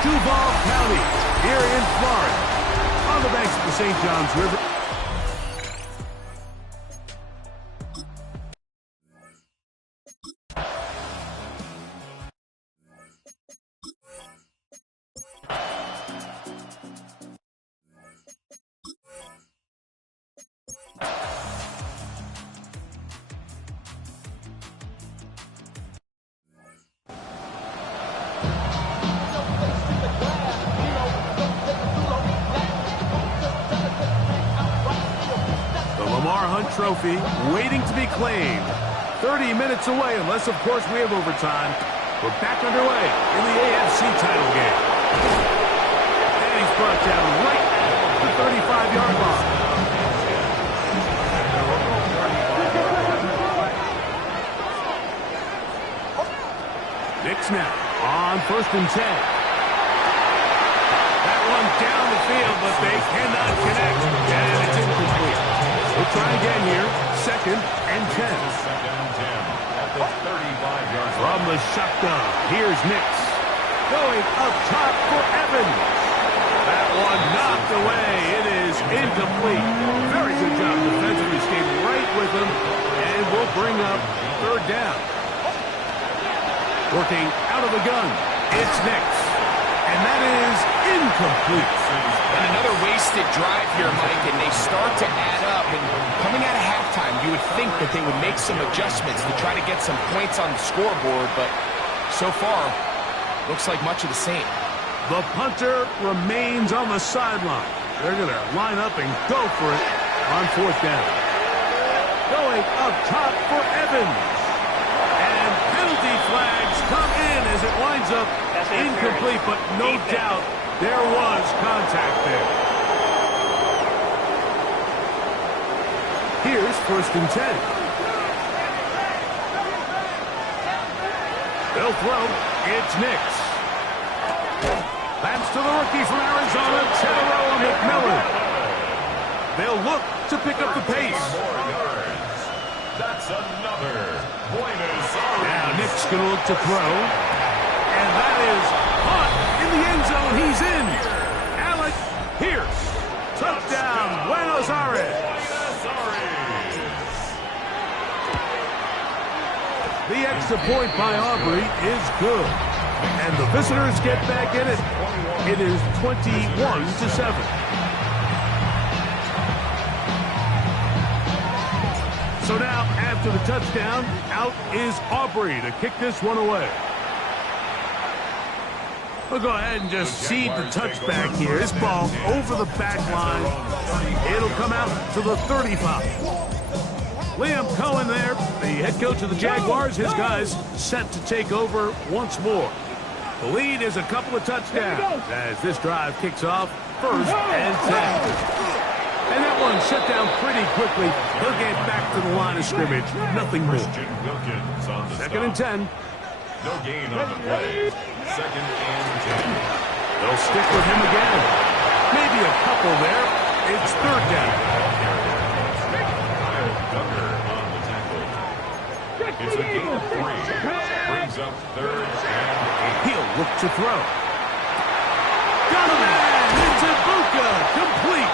Duval County, here in Florida, on the banks of the St. Johns River. Trophy waiting to be claimed. 30 minutes away, unless, of course, we have overtime. We're back underway in the AFC title game. And he's brought down right at the 35-yard line. Knicks now on 1st and 10. That one down the field, but they cannot connect. And it's incomplete. We'll try again here. 2nd and 10. 2nd and 10 at the 35-yard line. From the shotgun, here's Nicks. Going up top for Evans. That one knocked away. It is incomplete. Very good job defensively. Stayed right with him. And we'll bring up 3rd down. Working out of the gun. It's Nicks. And that is incomplete. And another wasted drive here, Mike, and they start to add up. And coming out of halftime, you would think that they would make some adjustments to try to get some points on the scoreboard, but so far, looks like much of the same. The punter remains on the sideline. They're going to line up and go for it on 4th down. Going up top for Evans. And penalty flags come in as it winds up incomplete, but no doubt there was contact there. Here's 1st and 10. They'll throw. It's Nicks. That's to the rookie from Arizona, Tedero McMillan. They'll look to pick up the pace. That's another Buenos Aires. Now Nicks going to look to throw. And that is caught in the end zone. He's in. Alec Pierce. Touchdown, Buenos Aires. the extra point by Aubrey is good. And the visitors get back in it. It is 21-7. So now, after the touchdown, out is Aubrey to kick this one away. We'll go ahead and just seed the touchback here. This ball over the back line. It'll come out to the 35. Liam Cohen there, the head coach of the Jaguars. His guys set to take over once more. The lead is a couple of touchdowns as this drive kicks off 1st and 10. And that one shut down pretty quickly. He'll get back to the line of scrimmage. Nothing more. 2nd and 10. No gain on the play. 2nd and 10. They'll stick with him again. Maybe a couple there. It's 3rd down. It's a gain of 3. Brings up 3rd and 8. He'll look to throw. Donovan into Buka. Complete.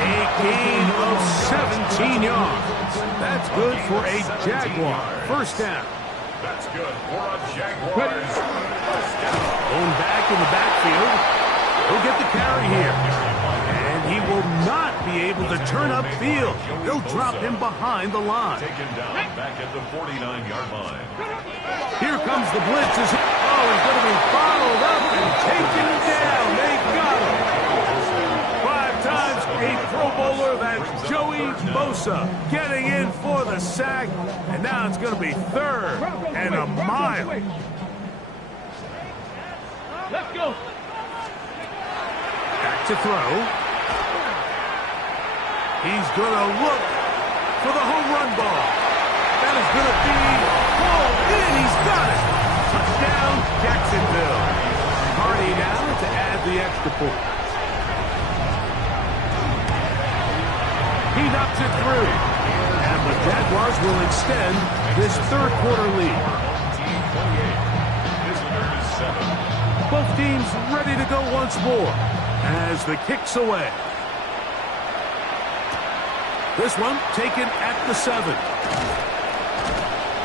A gain of 17 yards. That's good for a Jaguar. 1st down. That's good for a Jaguars. 1st down. Going back in the backfield. He'll get the carry here. And he will not be able to turn upfield. They'll drop him behind the line. Taken down back at the 49-yard line. Here comes the blitz. Oh, he's going to be followed up and taken down. They got him. 5 times a Pro Bowler. That's Joey Bosa getting in for the sack. And now it's going to be 3rd and a mile. Let's go. Back to throw. He's going to look for the home run ball. That is going to be pulled in. He's got it. Touchdown, Jacksonville. Hardy now to add the extra point. He knocks it through. And the Jaguars will extend this 3rd quarter lead. Visitors 7. Both teams ready to go once more as the kick's away. This one taken at the 7.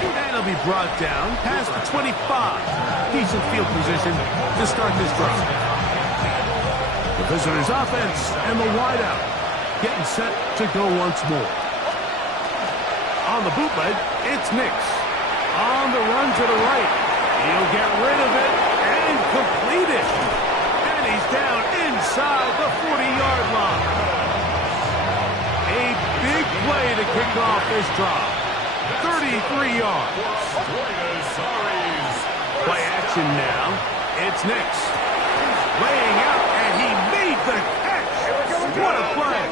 And it'll be brought down past the 25. Decent field position to start this drive. The visitors' offense and the wideout getting set to go once more. On the bootleg, it's Nix. On the run to the right. He'll get rid of it and complete it. And he's down inside the 40-yard line. A big play to kick off this drive. 33 yards. Play action now. It's Nix. Laying out, and he made the catch. What a play.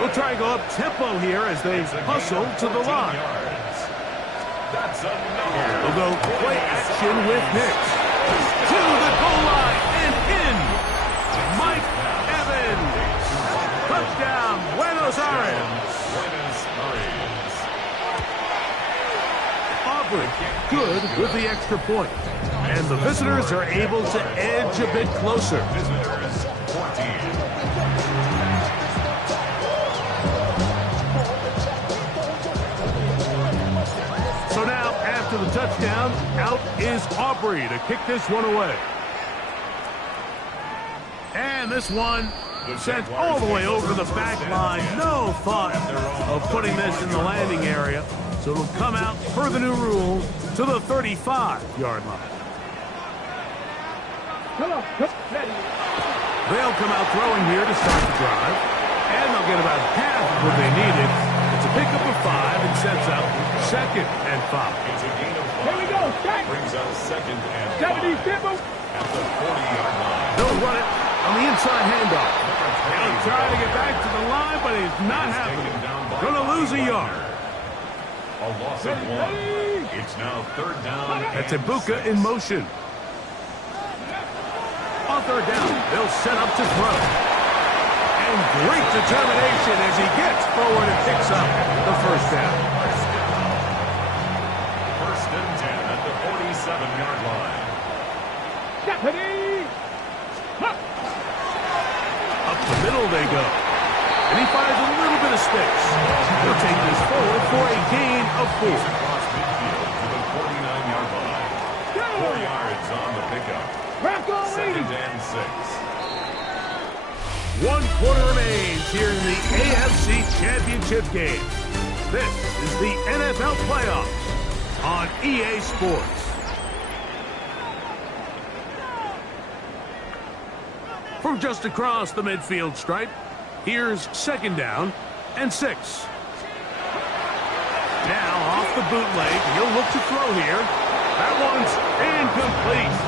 We'll try and go up tempo here as they hustle to the line. We'll go play action with Nix. To the goal line and in. Mike Evans. Touchdown, Buenos Aires. Aubrey, good with the extra point. And the visitors are able to edge a bit closer. Visitors 14. So now, after the touchdown, out is Aubrey to kick this one away. And this one sent all the way over the back line. No thought of putting this in the landing area. So it'll come out, per the new rule, to the 35-yard line. They'll come out throwing here to start the drive. And they'll get about half of what they needed. It's a pickup of 5 and sets up 2nd and 5. It's a gain of 5. Here we go, brings up 2nd and 5 at the 40-yard line. They'll run it on the inside handoff. He'll try to get back to the line, but it's not happening. Going to lose a yard. A loss of 1. It's now 3rd down. That's Ibuka in motion. On 3rd down, they'll set up to throw. And great determination as he gets forward and picks up the 1st down. 1st and 10 at the 47-yard line. Up the middle they go. And he finds a little bit of space. He'll take this forward for a gain of 4. on the pickup. Second and 6. 1 quarter remains here in the AFC Championship game. This is the NFL Playoffs on EA Sports. From just across the midfield stripe, here's 2nd down and 6. Now off the bootleg, he'll look to throw here. That one's incomplete.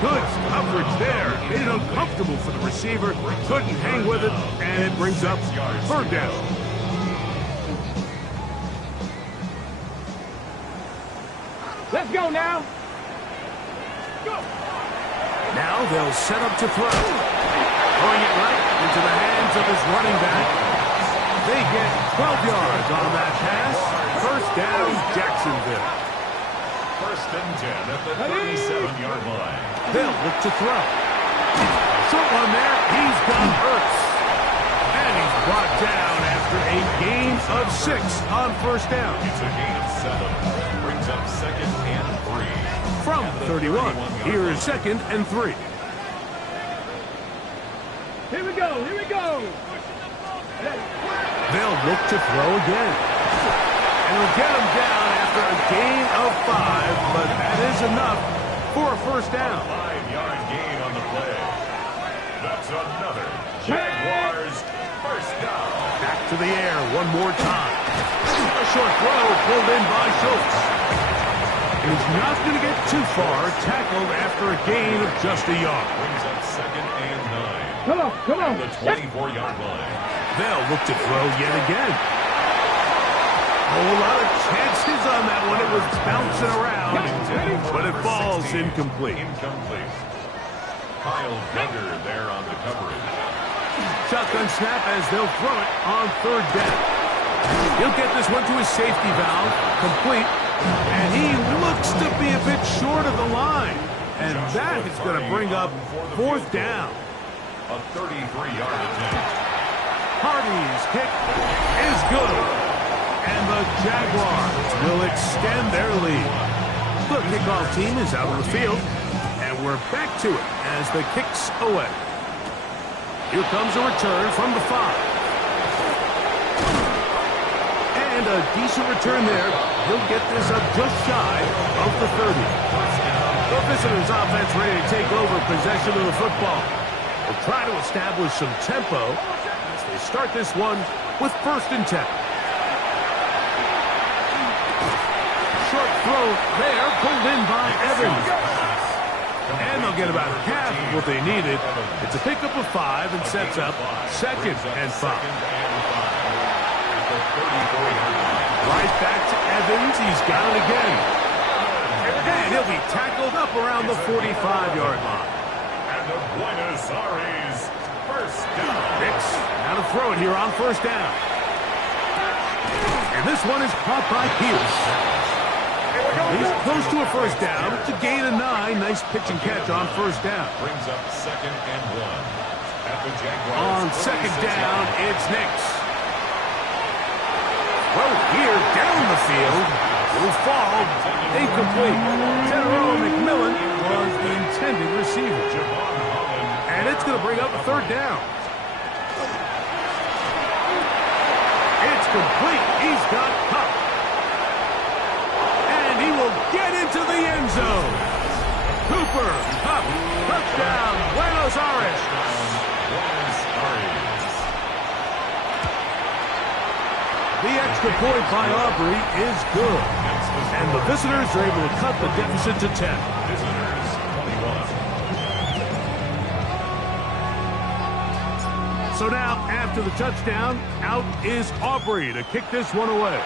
Good coverage there. Made it uncomfortable for the receiver. Couldn't hang with it, and it brings up 3rd down. Let's go now. Go. Now they'll set up to throw. Throwing it right into the hands of his running back. They get 12 yards on that pass. 1st down, Jacksonville. 1st and 10 at the 37-yard line. They'll look to throw. Short one there. He's got Ertz. And he's brought down after a gain of 6 on 1st down. It's a gain of 7. Brings up 2nd and 3. From the 31, here is 2nd and 3. Here we go. Here we go. They'll look to throw again. And he'll get him down after a gain of 5, but that is enough for a 1st down. 5-yard gain on the play. That's another Jaguars 1st down. Back to the air one more time. A short throw pulled in by Schultz. And he's not going to get too far, tackled after a gain of just a yard. Brings up 2nd and 9. Come on, come on. The 24-yard line. They'll look to throw yet again. A whole lot of chances on that one. It was bouncing around, but it falls incomplete. Incomplete. Kyle Duggar there on the coverage. Shotgun snap as they'll throw it on 3rd down. He'll get this one to his safety valve, complete, and he looks to be a bit short of the line. And that is going to bring up 4th down. A 33-yard attempt. Hardy's kick is good. And the Jaguars will extend their lead. The kickoff team is out on the field, and we're back to it as the kick's away. Here comes a return from the 5. And a decent return there. He'll get this up just shy of the 30. The visitors' offense ready to take over possession of the football. They'll try to establish some tempo as they start this one with 1st and 10. Short throw there, pulled in by Evans. And they'll get about half of what they needed. It's a pickup of 5 and sets up 2nd and 5. Right back to Evans. He's got it again. And he'll be tackled up around the 45-yard line. And the Buenos Aires 1st down. Hicks now to throw it here on 1st down. And this one is caught by Pierce. He's close to a 1st down to gain a 9. Nice pitch and catch on 1st down. Brings up 2nd and 1. At the Jaguars. On 2nd down, it's Nicks. Well, here down the field will fall incomplete. General McMillan was the intended receiver. And it's going to bring up a 3rd down. It's complete. He's got Kupp. And he will get into the end zone. Cooper, Kupp, touchdown, Buenos Aires. The extra point by Aubrey is good. And the visitors are able to cut the deficit to 10. Visitors 21. So now, after the touchdown, out is Aubrey to kick this one away.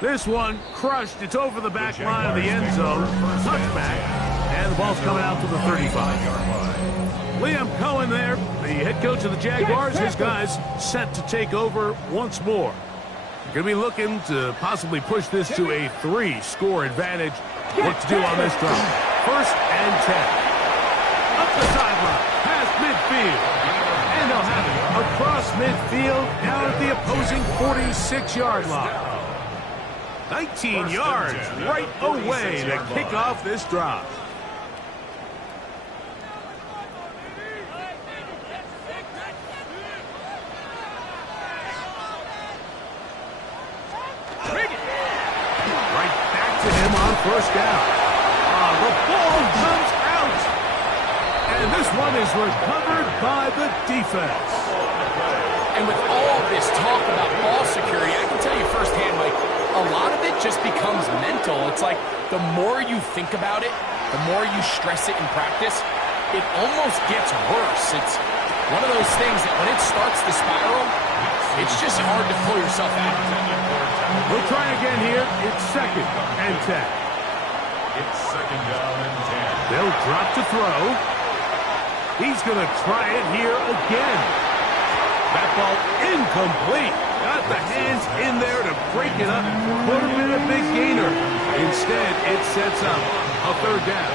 This one crushed. It's over the back line of the end zone. Touchback. And the ball's coming out to the 35-yard line. Liam Cohen there, the head coach of the Jaguars. His guys set to take over once more. They're going to be looking to possibly push this to a 3-score advantage. What to do on this drive? 1st and 10. Up the sideline, past midfield. And they'll have it across midfield, down at the opposing 46-yard line. 19 yards right away to kick off this drive. Right back to him on first down. The ball comes out. And this one is recovered by the defense. And with all this talk about ball security, I can tell you firsthand, Mike, a lot of it just becomes mental. It's like the more you think about it, the more you stress it in practice, it almost gets worse. It's one of those things that when it starts to spiral, it's just hard to pull yourself out. We'll try again here. It's 2nd and 10. It's 2nd down and 10. They'll drop to throw. He's going to try it here again. That ball incomplete. Got the hands in there to break it up. Would have been a big gainer. Instead, it sets up a 3rd down.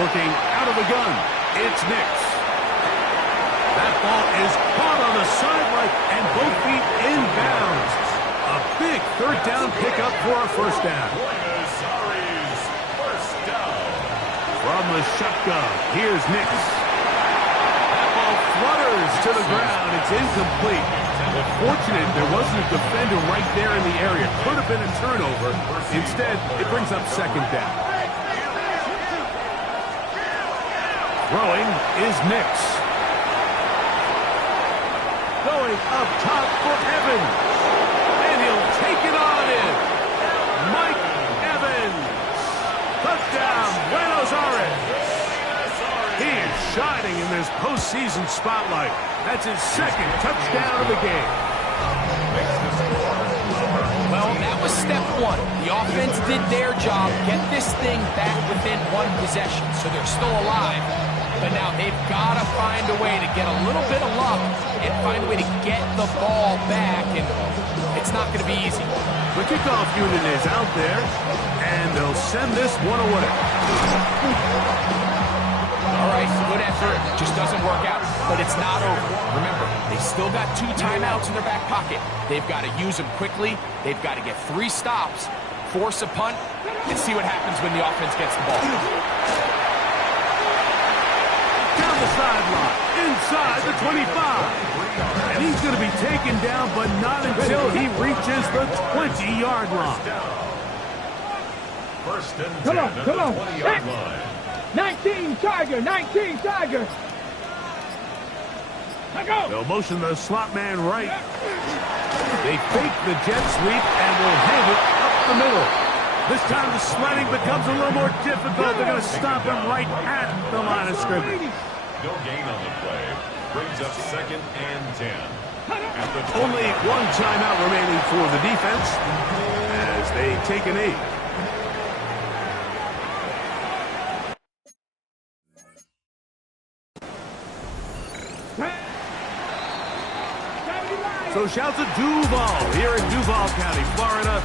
Working out of the gun, it's Nix. That ball is caught on the sideline and both feet inbounds. A big 3rd down pickup for a 1st down. From the shotgun, here's Nix. That ball flutters to the ground. It's incomplete. Fortunate there wasn't a defender right there in the area. Could have been a turnover. Instead, it brings up 2nd down. Throwing is Nix. Going up top for Evans. And he'll take it on in. Mike Evans. Touchdown, Buenos Aires. He is shining in this postseason spotlight. That's his 2nd touchdown of the game. Well, that was step 1. The offense did their job, get this thing back within 1 possession, so they're still alive. But now they've got to find a way to get a little bit of luck and find a way to get the ball back, and it's not going to be easy. The kickoff unit is out there, and they'll send this one away. All right, good effort. Just doesn't work out, but it's not over. Remember, they still got 2 timeouts in their back pocket. They've got to use them quickly. They've got to get 3 stops, force a punt, and see what happens when the offense gets the ball. Down the sideline, inside the 25. And he's going to be taken down, but not until he reaches the 20-yard line. 1st and 10 Come on, at come the on. 20-yard line. 19 Tiger, 19 Tiger. Let go. They'll motion the slot man right. They fake the jet sweep and will hand it up the middle. This time the sliding becomes a little more difficult. They're going to stop him right at the line of scrimmage. No gain on the play. Brings up 2nd and 10. At the Only 1 timeout remaining for the defense as they take a knee. So shouts of Duval here in Duval County, Florida.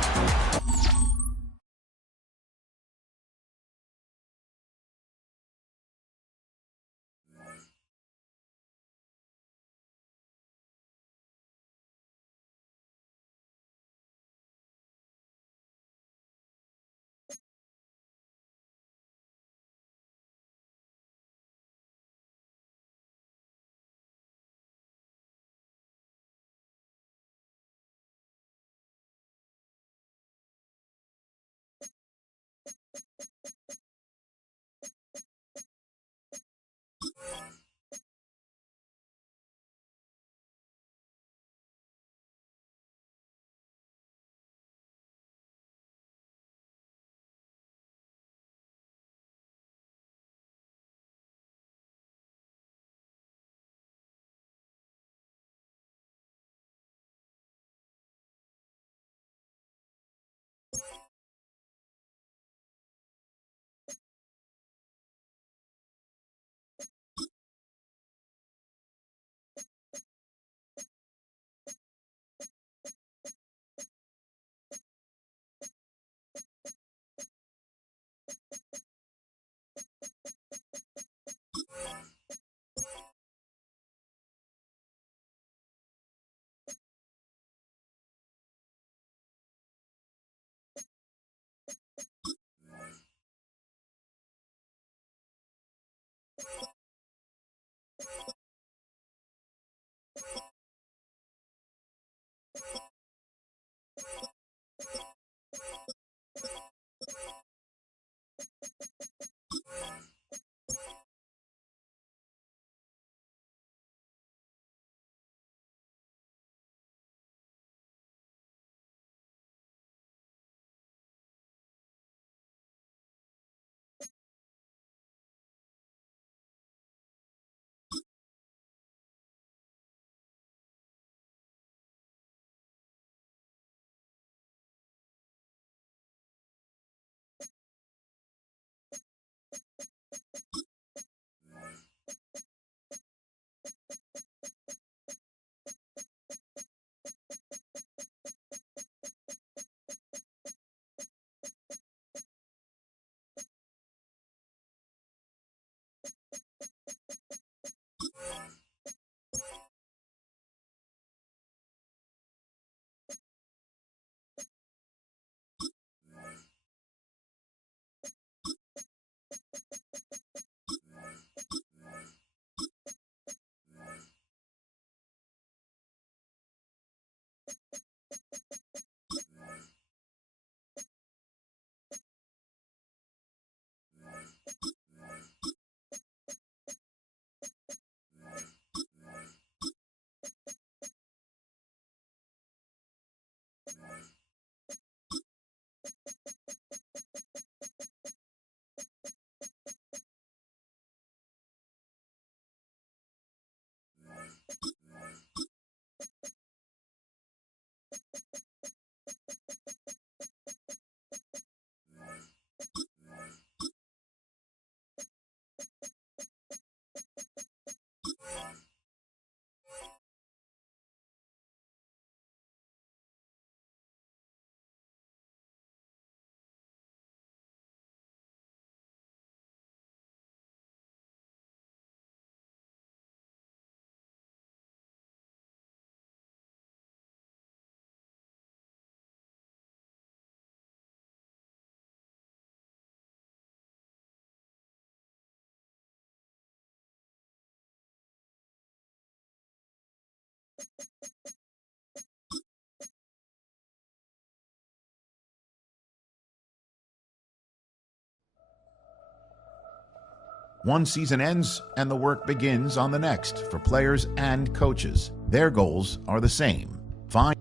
One season ends and the work begins on the next for players and coaches. Their goals are the same. Find